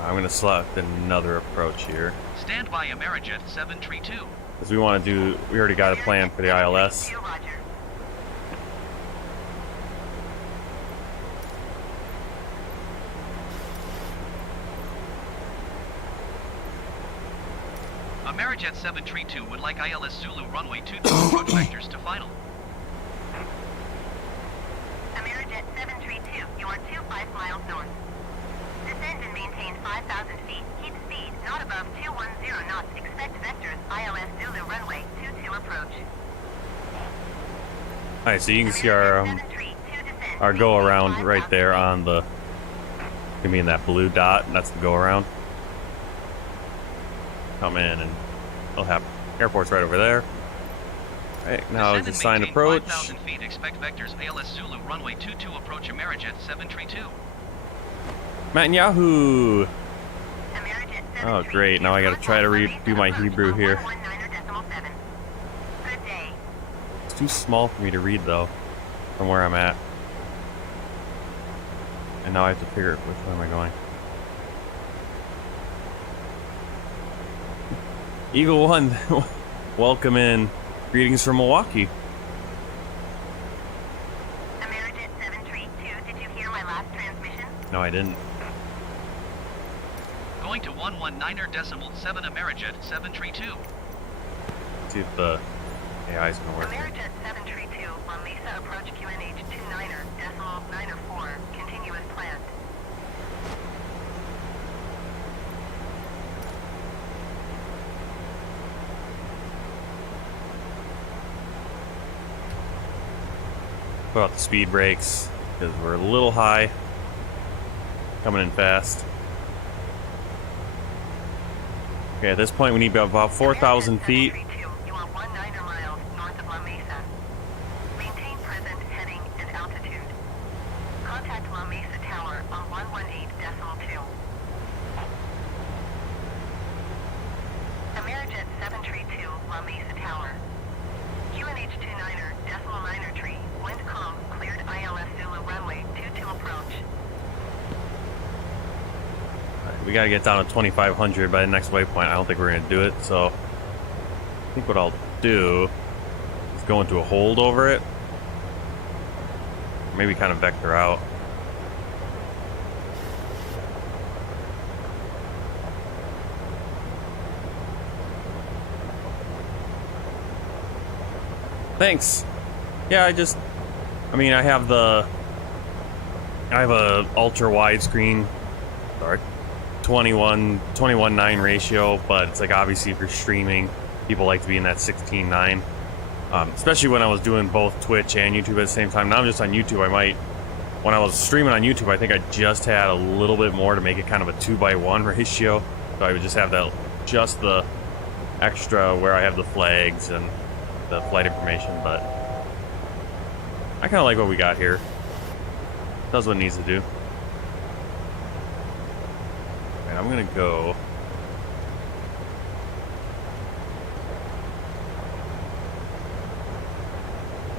I'm going to select another approach here. Stand by Amerijet 732. Because we want to do, we already got a plan for the ILS. Amerijet 732 would like ILS Zulu runway 22 approach vectors to final. Amerijet 732, you are 25 miles north. Descend and maintain 5,000 feet. Keep speed not above 210 knots. Expect vectors ILS Zulu runway 22 approach. Alright, so you can see our go around right there on the, give me in that blue dot, that's the go around. Come in and we'll have airport's right over there. Alright, now it's assigned approach. 5,000 feet. Expect vectors ALS Zulu runway 22 approach Amerijet 732. Matt and Yahoo! Oh great, now I gotta try to do my Hebrew here. It's too small for me to read though, from where I'm at. And now I have to figure out which way am I going. Eagle One, welcome in. Greetings from Milwaukee. No, I didn't. Going to 119.7 Amerijet 732. See if the AI is gonna work. Amerijet 732 on Mesa approach QNH 29.904. Continue as planned. Put out the speed brakes because we're a little high. Coming in fast. Okay, at this point we need about 4,000 feet. 732, you are 19 miles north of La Mesa. Maintain present heading and altitude. Contact La Mesa Tower on 118.2. Amerijet 732, La Mesa Tower. QNH 29.9 wind calm, cleared ILS Zulu runway 22 approach. We gotta get down to 2,500 by the next waypoint. I don't think we're gonna do it, so I think what I'll do is go into a hold over it. Maybe kind of vector out. Thanks. Yeah, I mean, I have a ultra widescreen, sorry, 21:9 ratio, but it's like obviously if you're streaming, people like to be in that 16:9. Especially when I was doing both Twitch and YouTube at the same time. Now I'm just on YouTube. When I was streaming on YouTube, I think I just had a little bit more to make it kind of a 2:1 ratio. So I would just have just the extra where I have the flags and the flight information, but I kind of like what we got here. Does what it needs to do. And I'm gonna go.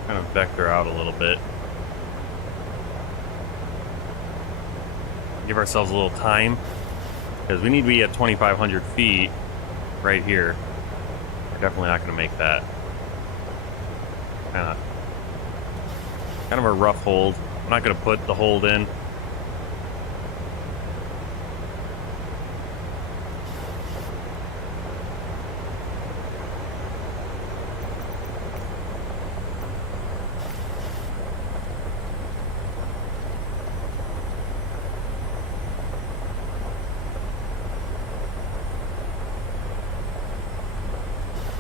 Kind of vector out a little bit. Give ourselves a little time, because we need to be at 2,500 feet right here. We're definitely not gonna make that. Kind of a rough hold. I'm not gonna put the hold in.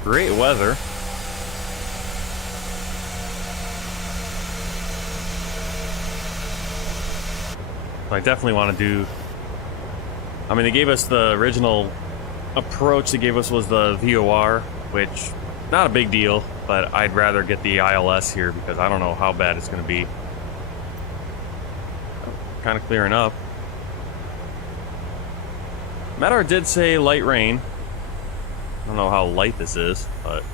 Great weather. I definitely want to do. I mean, they gave us the original approach they gave us was the VOR, which not a big deal, but I'd rather get the ILS here because I don't know how bad it's going to be. Kind of clearing up. Madar did say light rain. I don't know how light this is, but.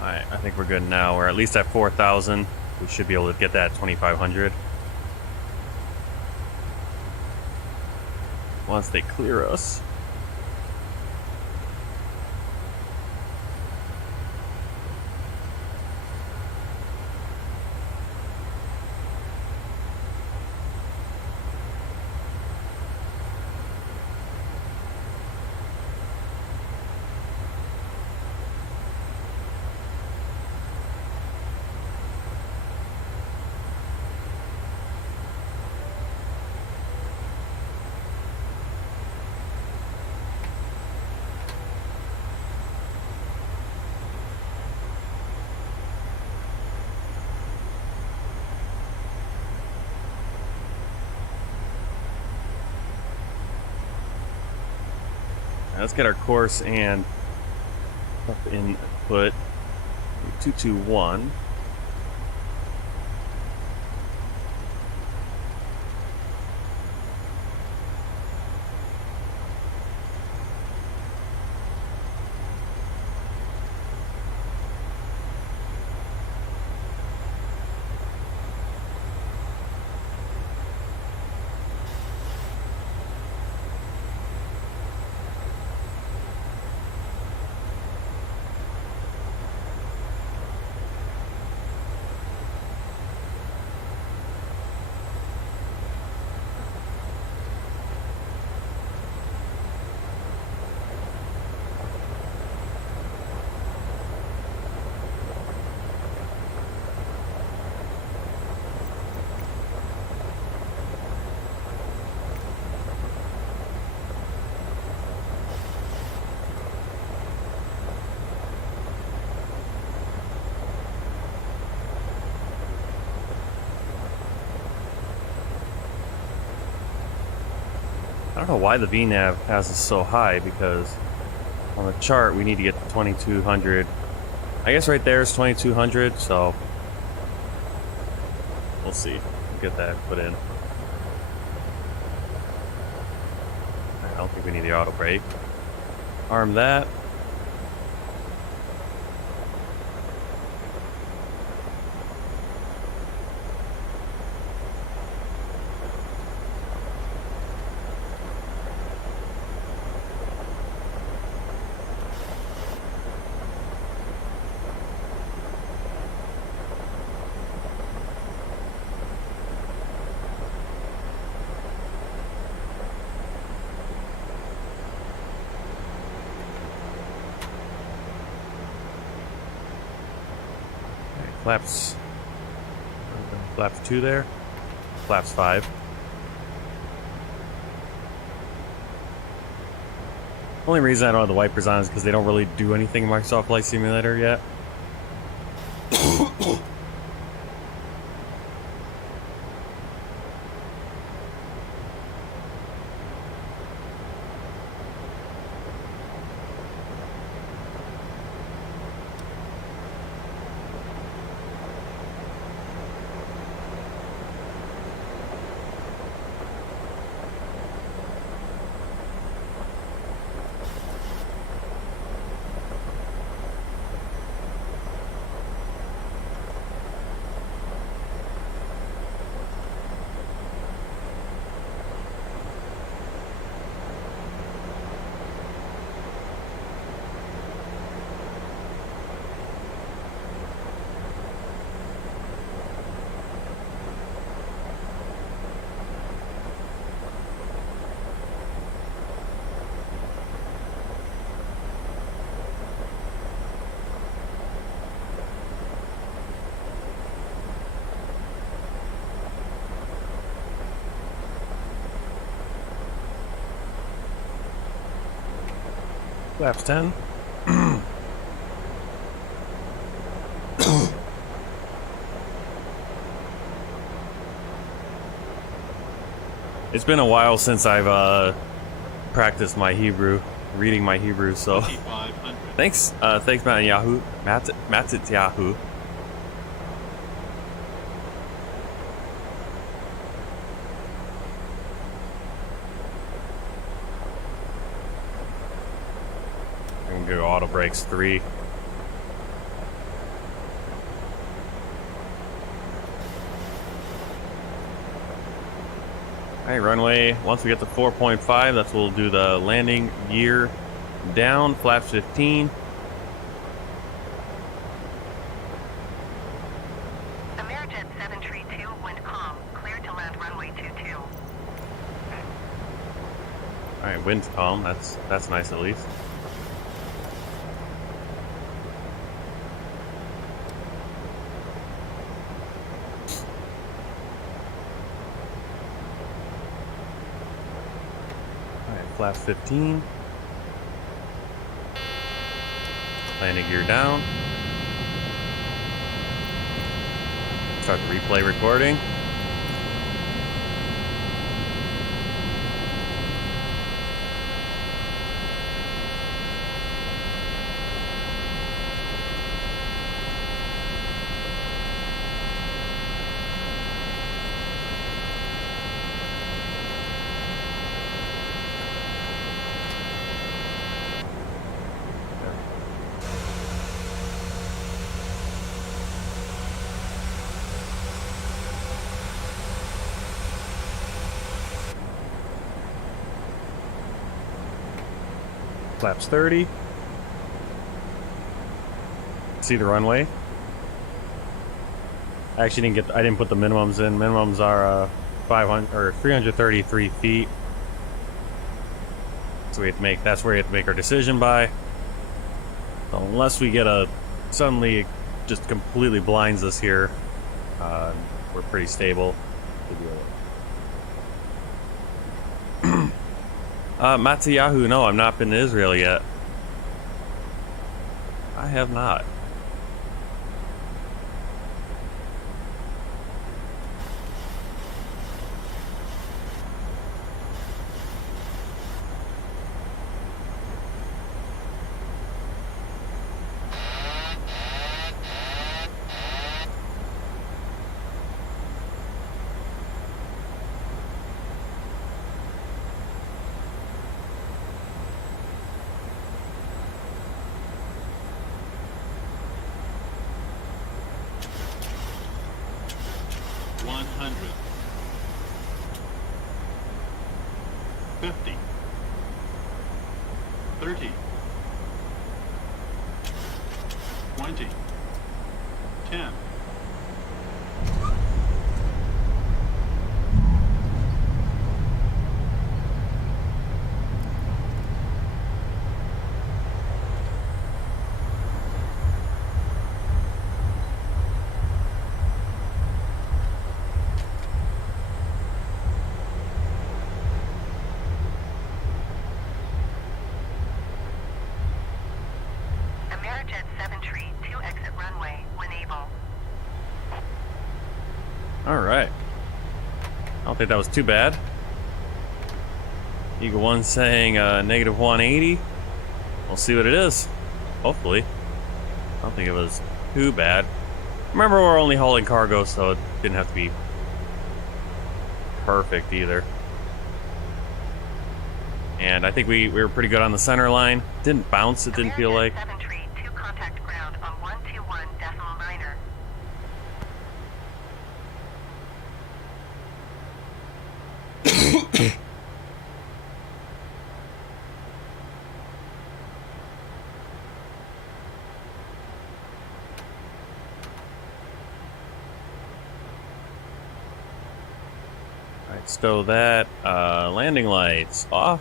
Alright, I think we're good now. We're at least at 4,000. We should be able to get that at 2,500. Once they clear us. Let's get our course and up input 221. don't know why the VNAV has us so high, because on the chart we need to get to 2200. I guess right there is 2200, so we'll see. We'll get that put in. I don't think we need the auto brake. Arm that. Flaps 2 there. Flaps 5. Only reason I don't have the wipers on is because they don't really do anything in Microsoft Flight Simulator yet. Flaps 10. It's been a while since I've practiced my Hebrew, reading my Hebrew, so thanks Matt and Yahoo. Matt at Yahoo. I'm gonna go auto brakes 3. Alright, runway, once we get to 4.5, that's when we'll do the landing gear down, flaps 15. Amerijet 732 wind calm, clear to land runway 22. Alright, wind's calm, that's nice at least. Flaps 15. Landing gear down. Start the replay recording. Flaps 30. See the runway. I actually I didn't put the minimums in. Minimums are 500 or 333 feet. So that's where we have to make our decision by. So unless we get suddenly just completely blinds us here, we're pretty stable. Matsuyahu, no, I've not been to Israel yet. I have not. 100. 50. 30. 20. 10. Amerijet 7 tree, 2 exit runway when able. All right. I don't think that was too bad. Eagle 1 saying negative 180. We'll see what it is. Hopefully. I don't think it was too bad. Remember, we're only hauling cargo, so it didn't have to be perfect either. And I think we were pretty good on the center line. Didn't bounce, it didn't feel Amerijet like. 7 tree, 2 contact ground on 121.9er. Alright, stow that. Landing lights off.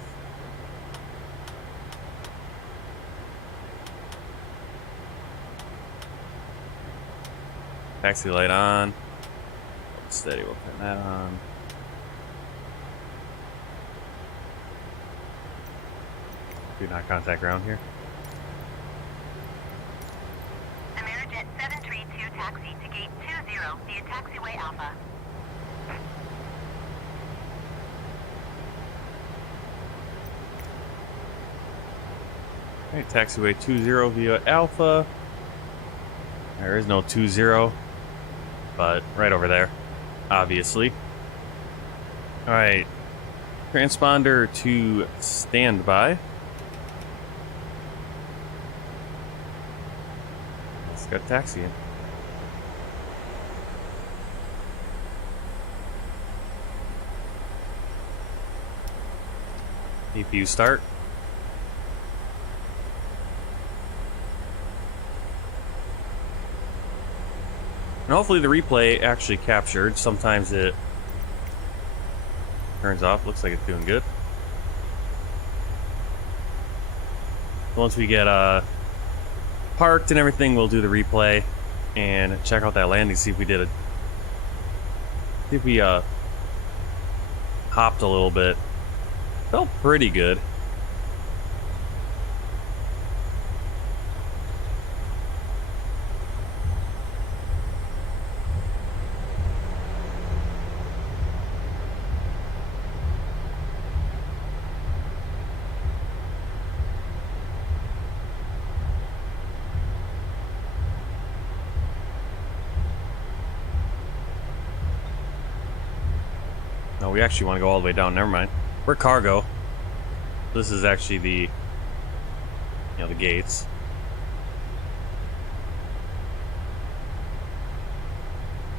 Taxi light on. Hold steady, we'll turn that on. Do not contact ground here. Amerijet 732 taxi to gate 20 via taxiway Alpha. Alright, taxiway 20 via Alpha. There is no 20, but right over there, obviously. Alright, transponder to standby. Let's go taxi in. EPU start. And hopefully the replay actually captured. Sometimes it turns off. Looks like it's doing good. Once we get parked and everything, we'll do the replay and check out that landing. See if we hopped a little bit. Felt pretty good. No, we actually want to go all the way down. Never mind. We're cargo. This is actually the gates.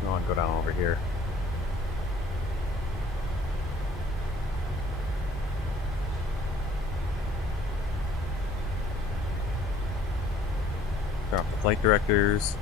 I want to go down over here. Turn off the flight directors.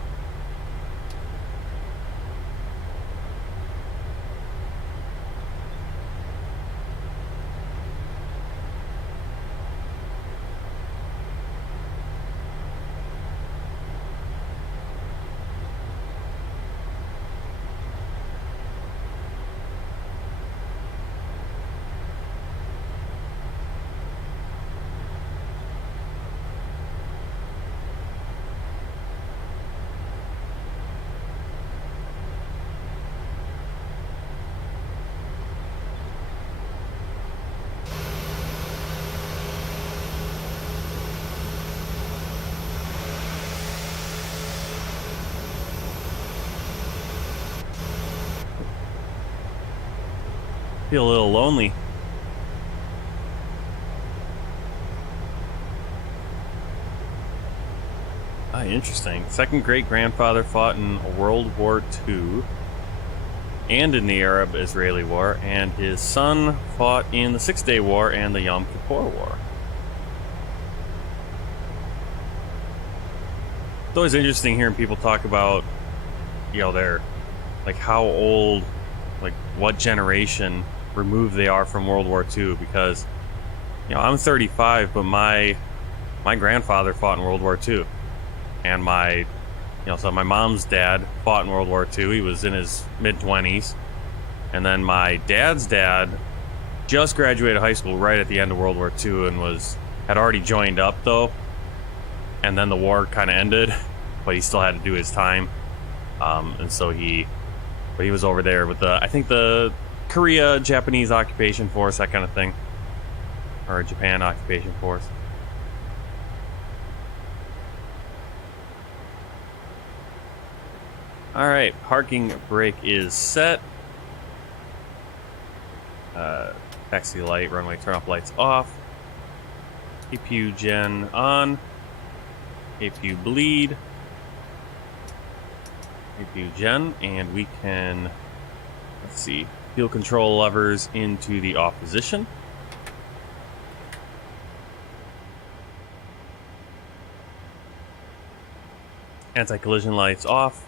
Feel a little lonely. Interesting. Second great grandfather fought in World War II and in the Arab-Israeli War, and his son fought in the Six-Day War and the Yom Kippur War. It's always interesting hearing people talk about, you know, their, like, how old, like, what generation removed they are from World War II, because, you know, I'm 35, but my grandfather fought in World War II, and so my mom's dad fought in World War II. He was in his mid-20s, and then my dad's dad just graduated high school right at the end of World War II and had already joined up though, and then the war kind of ended, but he still had to do his time, and so he was over there with I think the Korea Japanese occupation force, that kind of thing, or Japan occupation force. Alright, parking brake is set. Taxi light, runway turn off lights off. APU gen on. APU bleed. APU gen, and we can, let's see, fuel control levers into the off position. Anti-collision lights off.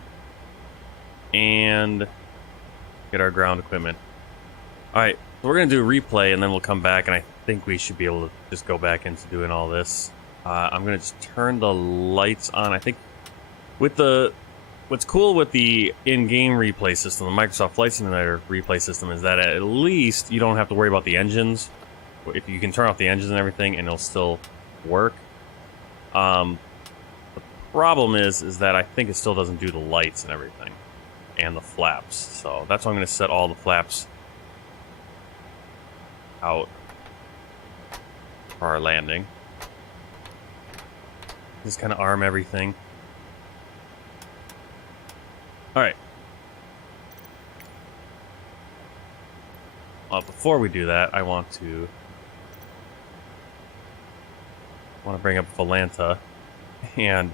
And get our ground equipment. Alright, so we're going to do a replay and then we'll come back, and I think we should be able to just go back into doing all this. I'm going to just turn the lights on. I think with what's cool with the in-game replay system, the Microsoft Flight Simulator replay system, is that at least you don't have to worry about the engines. If you can turn off the engines and everything, and it'll still work. The problem is that I think it still doesn't do the lights and everything. And the flaps, so that's why I'm going to set all the flaps out for our landing. Just kind of arm everything. Alright. Well, before we do that, I want to bring up Volanta and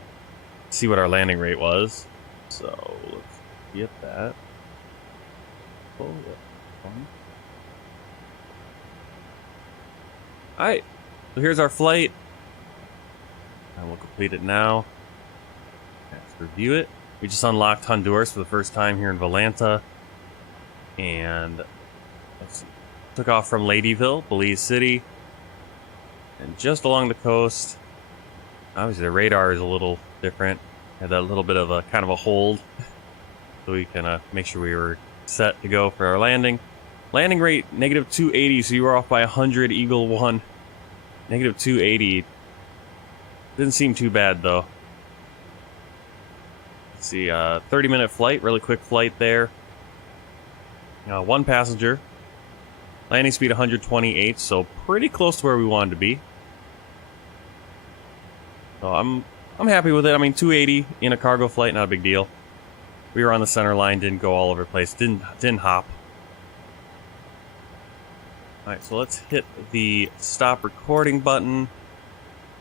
see what our landing rate was. So let's get that. Alright, so here's our flight, and we'll complete it now. Let's review it. We just unlocked Honduras for the first time here in Volanta, and let's see, took off from Ladyville, Belize City, and just along the coast. Obviously the radar is a little different, had that little bit of a kind of a hold. So we can make sure we were set to go for our landing. Landing rate, -280, so you were off by 100, Eagle 1. -280. Didn't seem too bad, though. Let's see, 30-minute flight, really quick flight there. One passenger. Landing speed 128, so pretty close to where we wanted to be. So I'm happy with it. I mean, 280 in a cargo flight, not a big deal. We were on the center line, didn't go all over the place, didn't hop. Alright, so let's hit the stop recording button,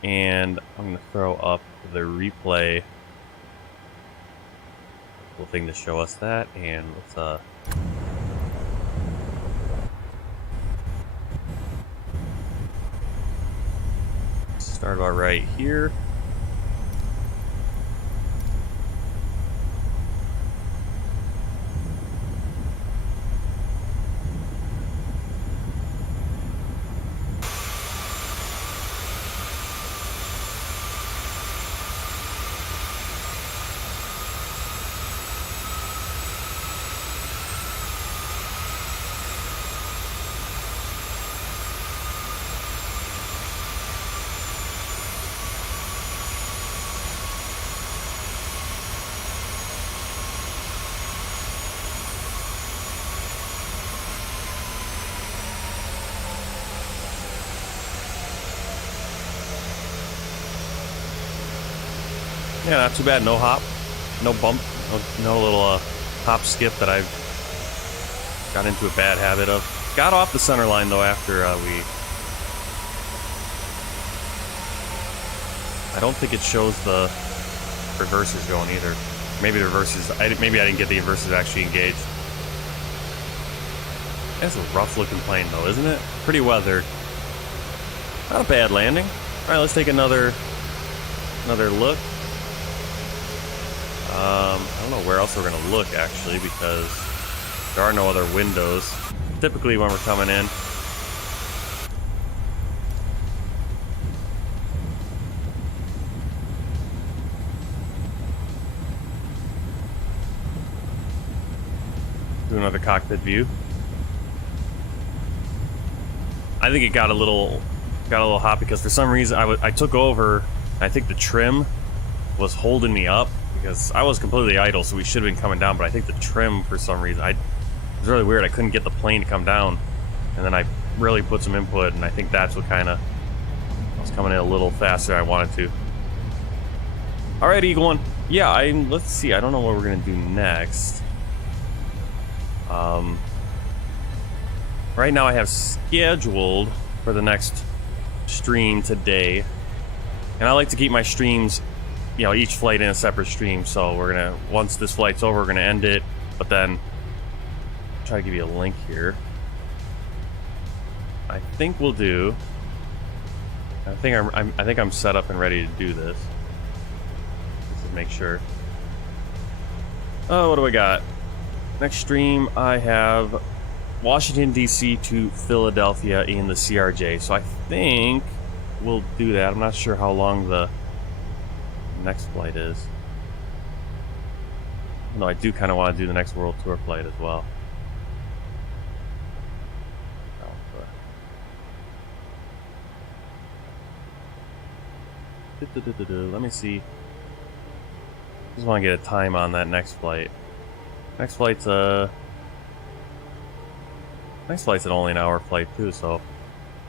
and I'm going to throw up the replay little thing to show us that, and let's start about right here. Yeah, not too bad. No hop, no bump, no little hop skip that I've got into a bad habit of. Got off the center line though after we. I don't think it shows the reversers going either. Maybe the reversers. Maybe I didn't get the reversers actually engaged. That's a rough looking plane though, isn't it? Pretty weathered. Not a bad landing. Alright, let's take another look. I don't know where else we're gonna look actually, because there are no other windows. Typically when we're coming in. Do another cockpit view. I think it got a little hot because for some reason I took over. I think the trim was holding me up because I was completely idle, so we should have been coming down. But I think the trim, for some reason, it was really weird. I couldn't get the plane to come down, and then I really put some input, and I think that's what kind of I was coming in a little faster than I wanted to. All right, Eagle One. Yeah, let's see. I don't know what we're gonna do next. Right now I have scheduled for the next stream today, and I like to keep my streams, you know, each flight in a separate stream. So we're gonna, once this flight's over, we're gonna end it, but then I'll try to give you a link here. I think we'll do. I think I'm set up and ready to do this. Let's just make sure. Oh, what do we got? Next stream, I have Washington, D.C. to Philadelphia in the CRJ. So I think we'll do that. I'm not sure how long the next flight is. No, I do kind of want to do the next World Tour flight as well. Let me see. Just want to get a time on that next flight. Next flight's only an hour flight too, so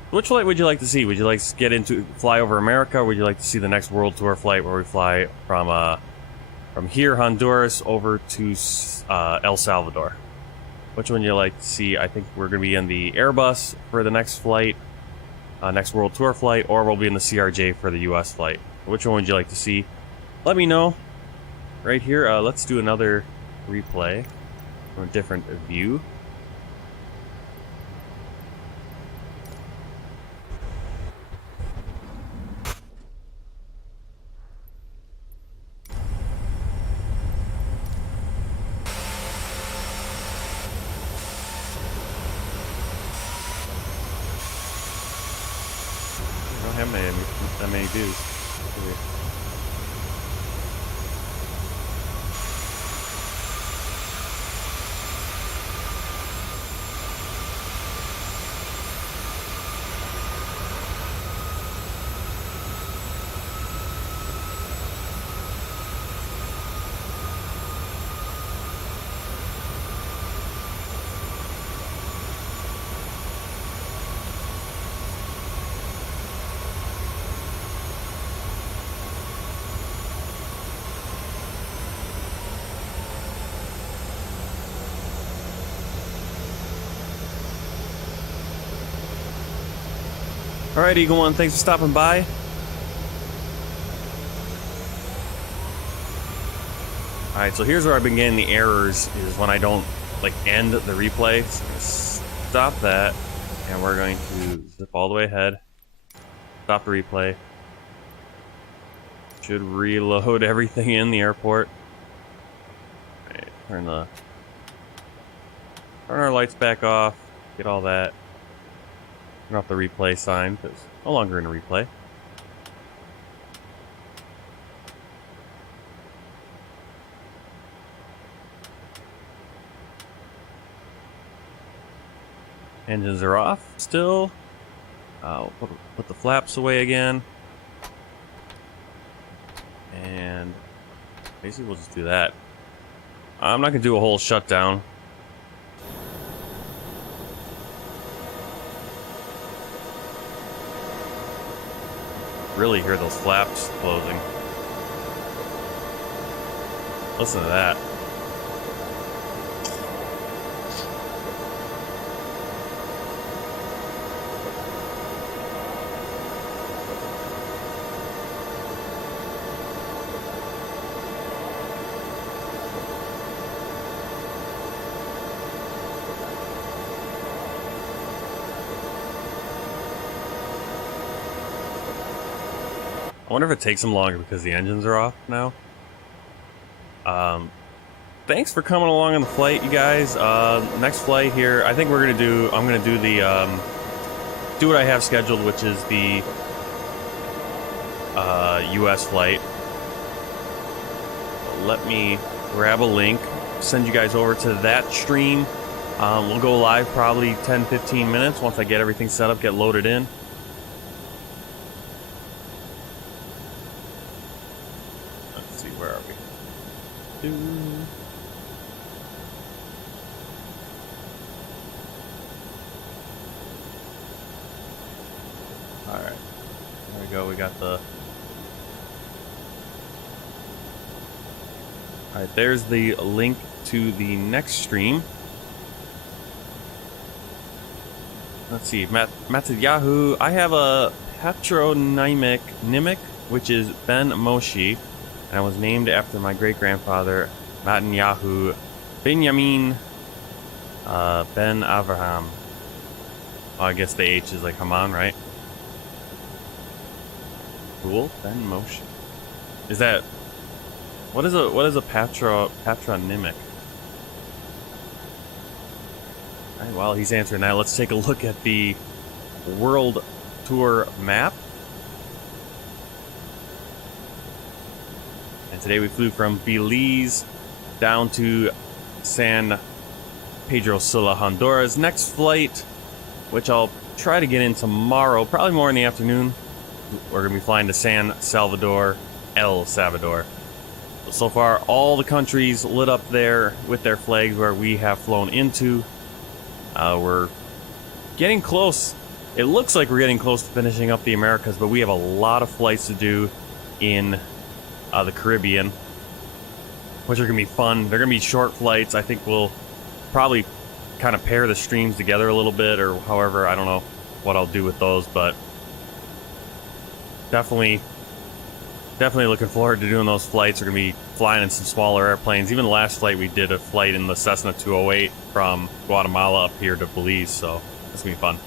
which flight would you like to see? Would you like to get into fly over America, or would you like to see the next World Tour flight where we fly from here, Honduras, over to El Salvador? Which one would you like to see? I think we're going to be in the Airbus for the next flight, next World Tour flight, or we'll be in the CRJ for the US flight. Which one would you like to see? Let me know right here. Let's do another replay from a different view. I don't have that many views. Alright, Eagle One, thanks for stopping by. Alright, so here's where I've been getting the errors, is when I don't, like, end the replay. So stop that, and we're going to zip all the way ahead. Stop the replay. Should reload everything in the airport. Alright, turn our lights back off, get all that. Turn off the replay sign, because it's no longer in a replay. Engines are off still. Put the flaps away again. And basically we'll just do that. I'm not going to do a whole shutdown. Really hear those flaps closing. Listen to that. I wonder if it takes them longer because the engines are off now. Thanks for coming along on the flight, you guys. Next flight here, I think I'm gonna do the do what I have scheduled, which is the US flight. Let me grab a link, send you guys over to that stream. We'll go live probably 10-15 minutes once I get everything set up, get loaded in. Let's see, where are we? Alright, there we go, we got the... Alright, there's the link to the next stream. Let's see, Yahoo. I have a patronymic, which is Ben Moshe, and I was named after my great-grandfather, Netanyahu Benjamin Ben Avraham. Oh, I guess the H is like Haman, right? Cool, Ben Moshe. Is that... What is a patronymic? Alright, while he's answering that, let's take a look at the world tour map. And today we flew from Belize down to San Pedro Sula, Honduras. Next flight, which I'll try to get in tomorrow, probably more in the afternoon, we're going to be flying to San Salvador, El Salvador. So far, all the countries lit up there with their flags where we have flown into. We're getting close. It looks like we're getting close to finishing up the Americas, but we have a lot of flights to do in the Caribbean, which are going to be fun. They're going to be short flights. I think we'll probably kind of pair the streams together a little bit, or however, I don't know what I'll do with those, but definitely looking forward to doing those flights. We're going to be flying in some smaller airplanes. Even the last flight we did a flight in the Cessna 208 from Guatemala up here to Belize, so it's going to be fun.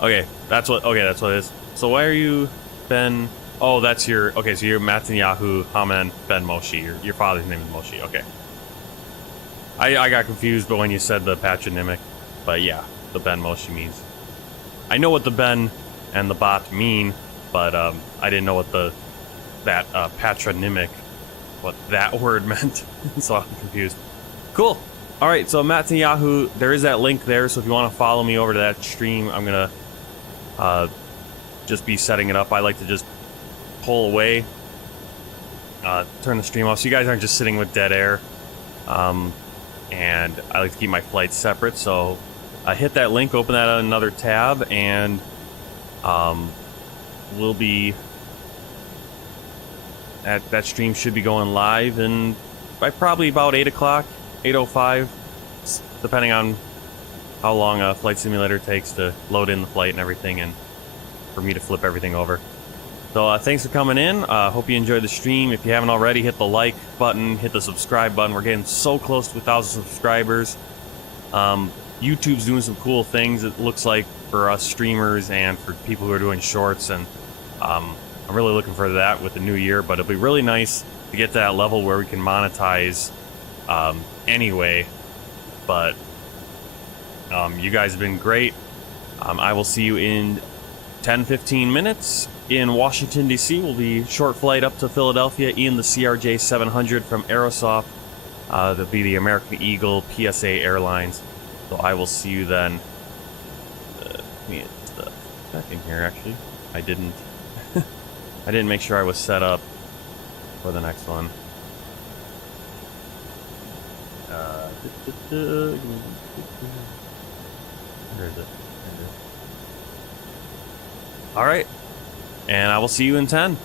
Okay, that's what it is. So why are you Ben? Oh, that's your... Okay, so you're Netanyahu Haman Ben Moshe. Your father's name is Moshe. Okay. I got confused, but when you said the patronymic, but yeah, the Ben Moshe means... I know what the Ben and the bot mean, but I didn't know what that patronymic, what that word meant. So I'm confused. Cool. All right, so Netanyahu, there is that link there, so if you want to follow me over to that stream, I'm gonna just be setting it up. I like to just pull away, turn the stream off, so you guys aren't just sitting with dead air. And I like to keep my flights separate, so hit that link, open that on another tab, and we'll be... That stream should be going live in by probably about 8 o'clock, 8:05, depending on how long a flight simulator takes to load in the flight and everything, and for me to flip everything over. So thanks for coming in. Hope you enjoyed the stream. If you haven't already, hit the like button, hit the subscribe button. We're getting so close to 1,000 subscribers. YouTube's doing some cool things, it looks like, for us streamers and for people who are doing shorts, and I'm really looking for that with the new year, but it'll be really nice to get to that level where we can monetize anyway. But you guys have been great. I will see you in 10-15 minutes in Washington, D.C. Will be short flight up to Philadelphia in the CRJ 700 from Aerosoft. That'll be the American Eagle PSA Airlines. So I will see you then. Let me get the back in here, actually. I didn't make sure I was set up for the next one. Where is it? All right, and I will see you in 10.